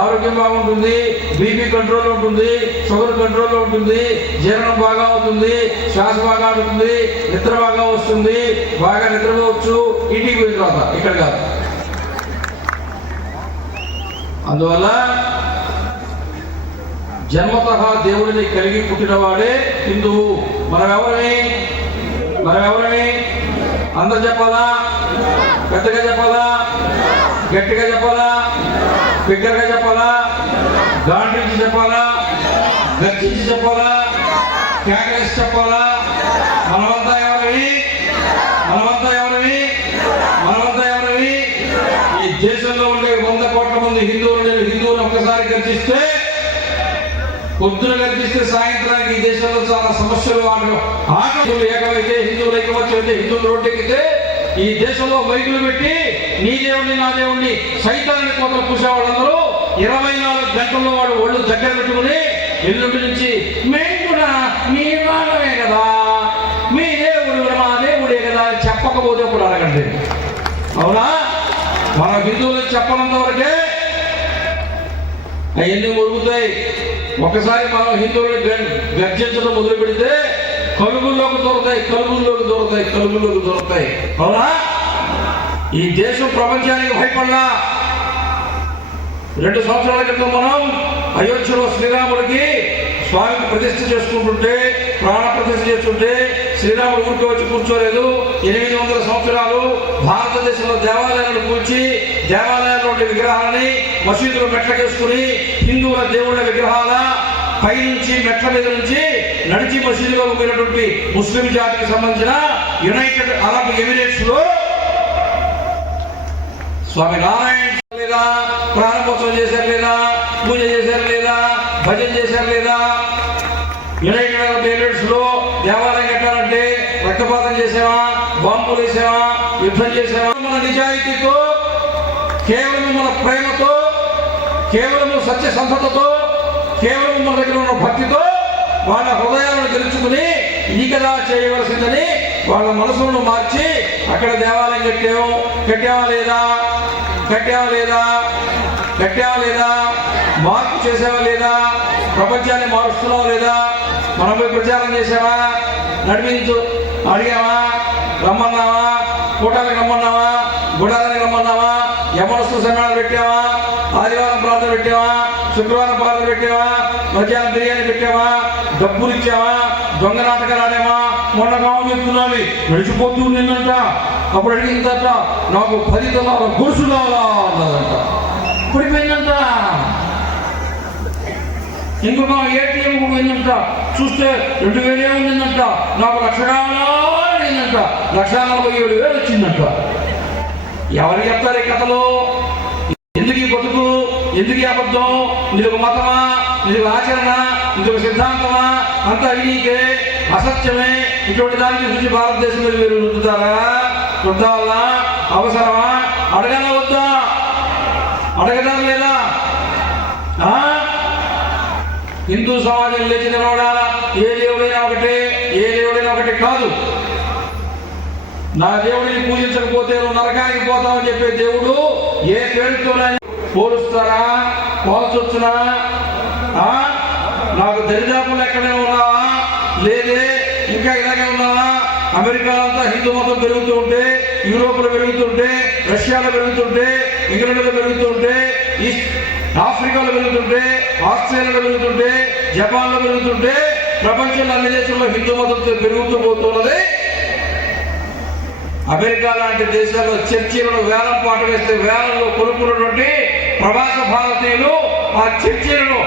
ఆరోగ్యం బాగుంటుంది, బీపీ కంట్రోల్ ఉంటుంది, షుగర్ కంట్రోల్లో ఉంటుంది, జీర్ణం బాగా అవుతుంది, శ్వాస బాగా అవుతుంది, నిద్ర బాగా వస్తుంది, బాగా నిద్రపోవచ్చు ఇంటికి పోయిన తర్వాత, ఇక్కడ కాదు. అందువల్ల జన్మతః దేవుడిని కలిగి పుట్టినవాడే హిందువు. మనమెవరని అందరు చెప్పాలా? పెద్దగా చెప్పాలా? గట్టిగా చెప్పాలా? బిగ్గరగా చెప్పాలా? గాండ్రించి చెప్పాలా? గర్జించి చెప్పాలా? కేకలేసి చెప్పాలా? మనమంతా ఎవరని? ఈ దేశంలో ఉండే 100 కోట్ల మంది హిందువులు ఒక్కసారి గర్జిస్తే, పొద్దున గర్జిస్తే సాయంత్రానికి ఈ దేశంలో చాలా సమస్యలు ఆటలు ఏకమైతే, హిందువులు ఐకమత్యం అయితే, హిందువులు రోడ్డెక్కితే ఈ దేశంలో మైకులు పెట్టి నీ దేవుణ్ణి నా దేవుణ్ణి సైతాన్ని కోతలు పూసేవాళ్ళందరూ 24 గంటల్లో వాడు ఒళ్ళు దగ్గర పెట్టుకుని ఎల్లుండి నుంచి మేము కూడా మీ వాళ్ళమే కదా, మీ దేవుడు మా దేవుడే కదా అని చెప్పకపోతే కూడా అడగండి. అవునా? మన హిందువులకు చెప్పనంత వరకే అవన్నీ మురుగుతాయి. ఒకసారి మనం హిందువులను గర్జించడం మొదలు పెడితే కలుగుల్లోకి దొరుకుతాయి. అవునా? ఈ దేశం ప్రపంచానికి భయపడలా. 2 సంవత్సరాల క్రితం మనం అయోధ్యలో శ్రీరాముడికి స్వామికి ప్రతిష్ఠ చేసుకుంటుంటే, ప్రాణ ప్రతిష్ఠ చేస్తుంటే శ్రీరాముడు ఊరికి వచ్చి కూర్చోలేదు. 800 సంవత్సరాలు భారతదేశంలో దేవాలయాలను కూల్చి దేవాలయాల్లో ఉండే విగ్రహాలని మసీదులు మెట్లకేసుకుని హిందువుల దేవుళ్ళ విగ్రహాల పైనుంచి మెట్ల మీద నుంచి నడిచి మసీదులో పోయినటువంటి ముస్లిం జాతికి సంబంధించిన యునైటెడ్ అరబ్ ఎమిరేట్స్ లో స్వామి నారాయణ లేదా ప్రారంభోత్సవం చేశారు లేదా, పూజ చేశారు లేదా, భజన చేశారు లేదా? యునైటెడ్ అరబ్ ఎమిరేట్స్ లో దేవాలయం కట్టాలంటే రక్తపాతం చేసావా, బాంబులు వేసావా, యుద్ధం చేసావా? మన నిజాయితీతో, కేవలం మన ప్రేమతో, కేవలం సత్యసంధతతో, కేవలం మన దగ్గర ఉన్న భక్తితో వాళ్ళ హృదయాలను గెలుచుకుని ఇది కదా చేయవలసిందని వాళ్ళ మనసులను మార్చి అక్కడ దేవాలయం కట్టావా లేదా, మార్పు చేసావా లేదా, ప్రపంచాన్ని మారుస్తున్నావా లేదా? మనం పోయి ప్రచారం చేసావా? నడిపించు అడిగావా? రమ్మన్నావా? కూటానికి రమ్మన్నావా? గుడారానికి రమ్మన్నావా? యమనస్తు సమ్మానాలు పెట్టావా? ఆదివారం ప్రార్థన పెట్టావా? శుక్రవారం ప్రార్థన పెట్టావా? మధ్యాహ్నం బిర్యానీ పెట్టావా? డబ్బులు ఇచ్చావా? దొంగ నాటకాలు ఆడావా? మొన్న కావం చెప్తున్నావి నడిచిపోతూ నిన్నంట. అప్పుడు అడిగిందట, నాకు 10 తలాల గొలుసు కావాలా అన్నదంట. పడిపోయిందంట. ఇంకొక ఏటీఎం కూడా పోయిందంట. చూస్తే 2000 ఉండిందంట. నాకు 1,00,000 కావాలా అడిగిందంట. 1,47,000 వచ్చిందంట. ఎవరు చెప్తారు ఈ కథలో? ఎందుకు ఈ బతుకు? ఎందుకు ఈ అబద్ధం? ఇది ఒక మతమా? ఇది ఒక ఆచరణ? ఇది ఒక సిద్ధాంతమా? అంతా నీకే అసత్యమే. ఇటువంటి దానికి చూసి భారతదేశం మీద మీరు రుద్దుతారా? రుద్దాలా? అవసరమా? అడగనా వద్దా? అడగడం లేదా? హిందూ సమాజం లేచి నిలబడాలా? ఏ దేవుడైనా ఒకటే, ఏ దేవుడైనా ఒకటి కాదు. నా దేవుడిని పూజించకపోతే నువ్వు నరకానికి పోతావని చెప్పే దేవుడు ఏ పేరుతోనైనా పోలుస్తారా? పోల్చొచ్చునా? నాకు దరిదాపులు ఎక్కడే ఉన్నావా? లేదే, ఇంకా ఇలాగే ఉన్నావా? అమెరికాలో అంతా హిందూ మతం పెరుగుతూ ఉంటే, యూరోప్లో పెరుగుతుంటే, రష్యాలో పెరుగుతుంటే, ఇంగ్లాండ్లో పెరుగుతుంటే, ఆఫ్రికాలో పెరుగుతుంటే, ఆస్ట్రేలియాలో పెరుగుతుంటే, జపాన్లో పెరుగుతుంటే, ప్రపంచంలో అన్ని దేశాల్లో హిందూ మతం పెరుగుతూ పోతున్నది. అమెరికా లాంటి దేశాల్లో చర్చిలను వేలం పాట వేస్తే వేలంలో కొనుక్కున్నటువంటి ప్రవాస భారతీయులు ఆ చర్చిలను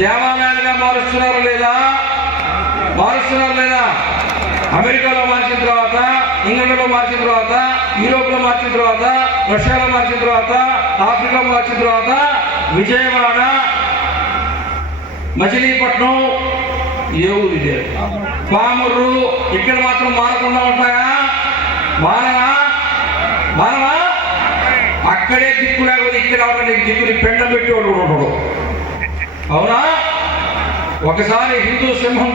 దేవాలయాలుగా మారుస్తున్నారా లేదా? మారుస్తున్నారా లేదా? అమెరికాలో మార్చిన తర్వాత, ఇంగ్లాండ్లో మార్చిన తర్వాత, యూరోప్లో మార్చిన తర్వాత, రష్యాలో మార్చిన తర్వాత, ఆఫ్రికాలో మార్చిన తర్వాత విజయవాడ, మచిలీపట్నం, ఏ ఊరు ఇదే, పామర్రు, ఇక్కడ మాత్రం మారకుండా ఉంటాయా? మానవా? మానవా? అక్కడే దిక్కు లేకపోతే ఇక్కడ అవడానికి దిక్కుని పెండ పెట్టేవాడు ఉంటాడు. అవునా? ఒకసారి హిందూ సింహం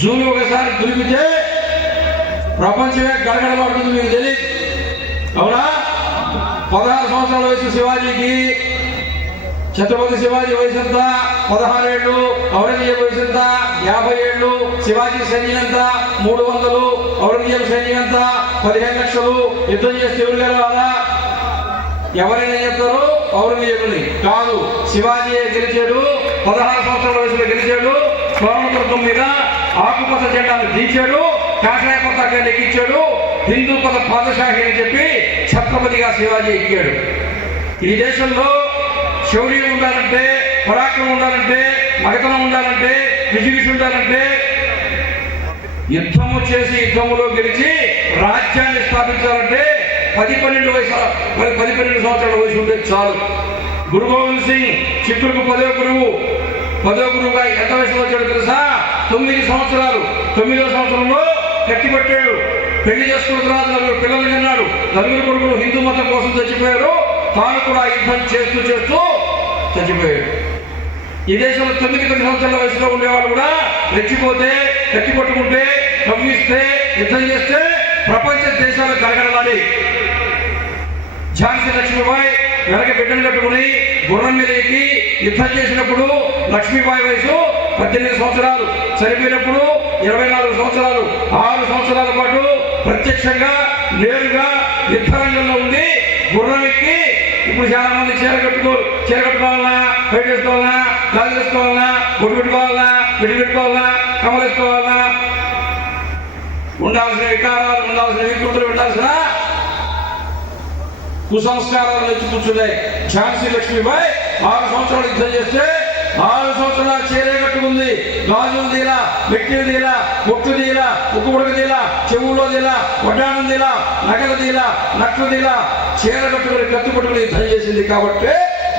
జూలు ఒకసారి దులిపితే ప్రపంచమే గడగడబడుతుంది. మీకు తెలియదు. అవునా? 16 సంవత్సరాల వయసు శివాజీకి. ఛత్రపతి శివాజీ వయసు ఎంత? 16 ఏళ్ళు. ఔరంగజేబు వయసు ఎంత? 50 ఏళ్ళు. శివాజీ సైన్యం ఎంత? 300. ఔరంగజేబు సైన్యం ఎంత? 15 లక్షలు. యుద్ధం చేస్తే ఎవరు గెలవాలా? ఎవరైనా చెప్తారు ఔరంగజేబుని కాదు. శివాజీ గెలిచాడు. 16 సంవత్సరాల వయసులో గెలిచాడు. స్వర్ణదుర్గం మీద ఆకుపచ్చ జెండాను దించాడు. కాషాయ పతాకాన్ని ఎక్కించాడు. హిందూ పద పాదశాహి అని చెప్పి ఛత్రపతిగా శివాజీ ఎక్కాడు. ఈ దేశంలో శౌర్యం ఉండాలంటే, పరాక్రమం ఉండాలంటే, మగతనం ఉండాలంటే, విజిగిష్ ఉండాలంటే యుద్ధము చేసి యుద్ధములో గెలిచి రాజ్యాన్ని స్థాపించాలంటే 10-12 సంవత్సరాల వయసు ఉంటే చాలు. గురు గోవింద్ సింగ్ చిత్తూరుకు 10వ గురువు. 10వ గురువుగా ఎంత వయసులో వచ్చాడు తెలుసా? 9 సంవత్సరాలు. 9వ సంవత్సరంలో కట్టిపట్టాడు. పెళ్లి చేసుకున్న తర్వాత 4 పిల్లలు కన్నాడు. 4 కొడుకులు హిందూ మతం కోసం చచ్చిపోయారు. తాను కూడా యుద్ధం చేస్తూ చచ్చిపోయాడు. ఈ దేశంలో 9-10 సంవత్సరాల వయసులో ఉండేవాళ్ళు కూడా రెచ్చిపోతే, కట్టిపట్టుకుంటే, కవ్విస్తే, యుద్ధం చేస్తే ప్రపంచ దేశాలు గడగడలాడి. ఝాన్సీ లక్ష్మీబాయి వెనక బిడ్డను కట్టుకుని గుర్రం మీద ఎక్కి యుద్ధం చేసినప్పుడు లక్ష్మీబాయి వయసు 18 సంవత్సరాలు. చనిపోయినప్పుడు 24 సంవత్సరాలు. 6 సంవత్సరాల పాటు ప్రత్యక్షంగా నేరుగా యుద్ధరంగంలో ఉండి గుర్రం ఎక్కి. ఇప్పుడు చాలా మంది చీర కట్టుకోవాలన్నా, బయట వేసుకోవాలన్నా, గాజు వేసుకోవాలన్నా, బొట్టు పెట్టుకోవాలన్నా, బిడ్డ పెట్టుకోవాలన్నా, కమలు వేసుకోవాలన్నా, ఉండాల్సిన వికారాలు, ఉండాల్సిన వికృతులు, ఉండాల్సిన కుసంస్కారాలు వచ్చి కూర్చున్నాయి. ఝాన్సీ లక్ష్మీబాయి 6 సంవత్సరాలు యుద్ధం చేస్తే 6 సంవత్సరాలు చీరే కట్టుకుంది. గాజులు తీలా, మెట్టిలు తీలా, ముక్కు తీలా, ఉక్కు ఉడక తీలా, చెవుల్లో తీలా, వడ్డానం తీలా, నగలు తీలా, నట్లు తీలా, చీర కట్టుకుని కత్తి పట్టుకుని యుద్ధం చేసింది. కాబట్టి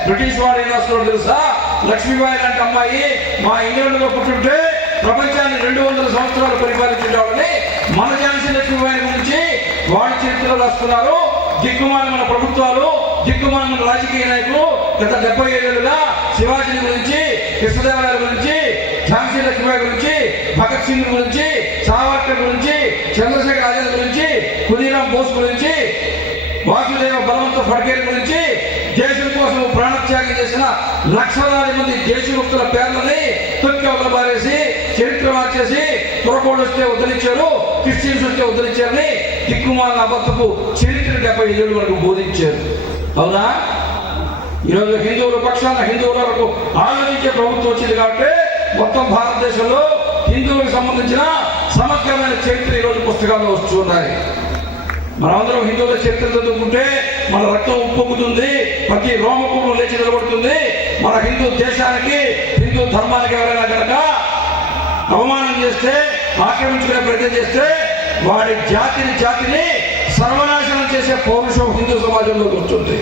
బ్రిటిష్ వాడు ఏం రాస్తున్నాడు తెలుసా? లక్ష్మీబాయి లాంటి అమ్మాయి మా ఇంగ్లాండ్లో పుట్టుంటే ప్రపంచాన్ని 200 సంవత్సరాలు పరిపాలించేవాళ్ళని మన ఝాన్సీ లక్ష్మీబాయి గురించి వాళ్ళ చరిత్రలో రాస్తున్నారు. దిక్కుమాల మన ప్రభుత్వాలు, దిక్కుమాల మన రాజకీయ నాయకులు గత 75 ఏళ్ళుగా శివాజీ గురించి, కృష్ణదేవరాయల గురించి, ఝాన్సీ లక్ష్మీబాయి గురించి, భగత్ సింగ్ గురించి, సావర్కర్ గురించి, చంద్రశేఖర్ ఆజాద్ గురించి, ఖుదీరామ్ బోస్ గురించి, వాసుదేవ బలవంత ఫడ్కేర్ గురించి, దేశం కోసం ప్రాణత్యాగం చేసిన లక్షలాది మంది దేశభక్తుల పేర్లని తొక్కి అవతల పారేసి చరిత్ర మార్చేసి తురకోళ్ళు వస్తే ఉద్ధరించారు, క్రిస్టియన్స్ వస్తే ఉద్ధరించారని దిక్కుమాల అబద్ధపు చరిత్ర 75 ఏళ్ళు వరకు బోధించారు. అవునా? ఈరోజు హిందువుల పక్షాన హిందువులకు ఆలోచించే ప్రభుత్వం వచ్చింది కాబట్టి మొత్తం భారతదేశంలో హిందువులకు సంబంధించిన సమగ్రమైన చరిత్ర ఈరోజు పుస్తకాల్లో వస్తున్నాయి. మనమందరం హిందువుల చరిత్ర చదువుకుంటే మన రక్తం ఉప్పొంగుతుంది, ప్రతి రోమకుడు లేచి నిలబడుతుంది. మన హిందూ దేశానికి హిందూ ధర్మానికి ఎవరైనా కనుక అవమానం చేస్తే, ఆక్రమించుకునే ప్రయత్నం చేస్తే వాడి జాతిని సర్వనాశనం చేసే పౌరుషం హిందూ సమాజంలో వస్తుంది.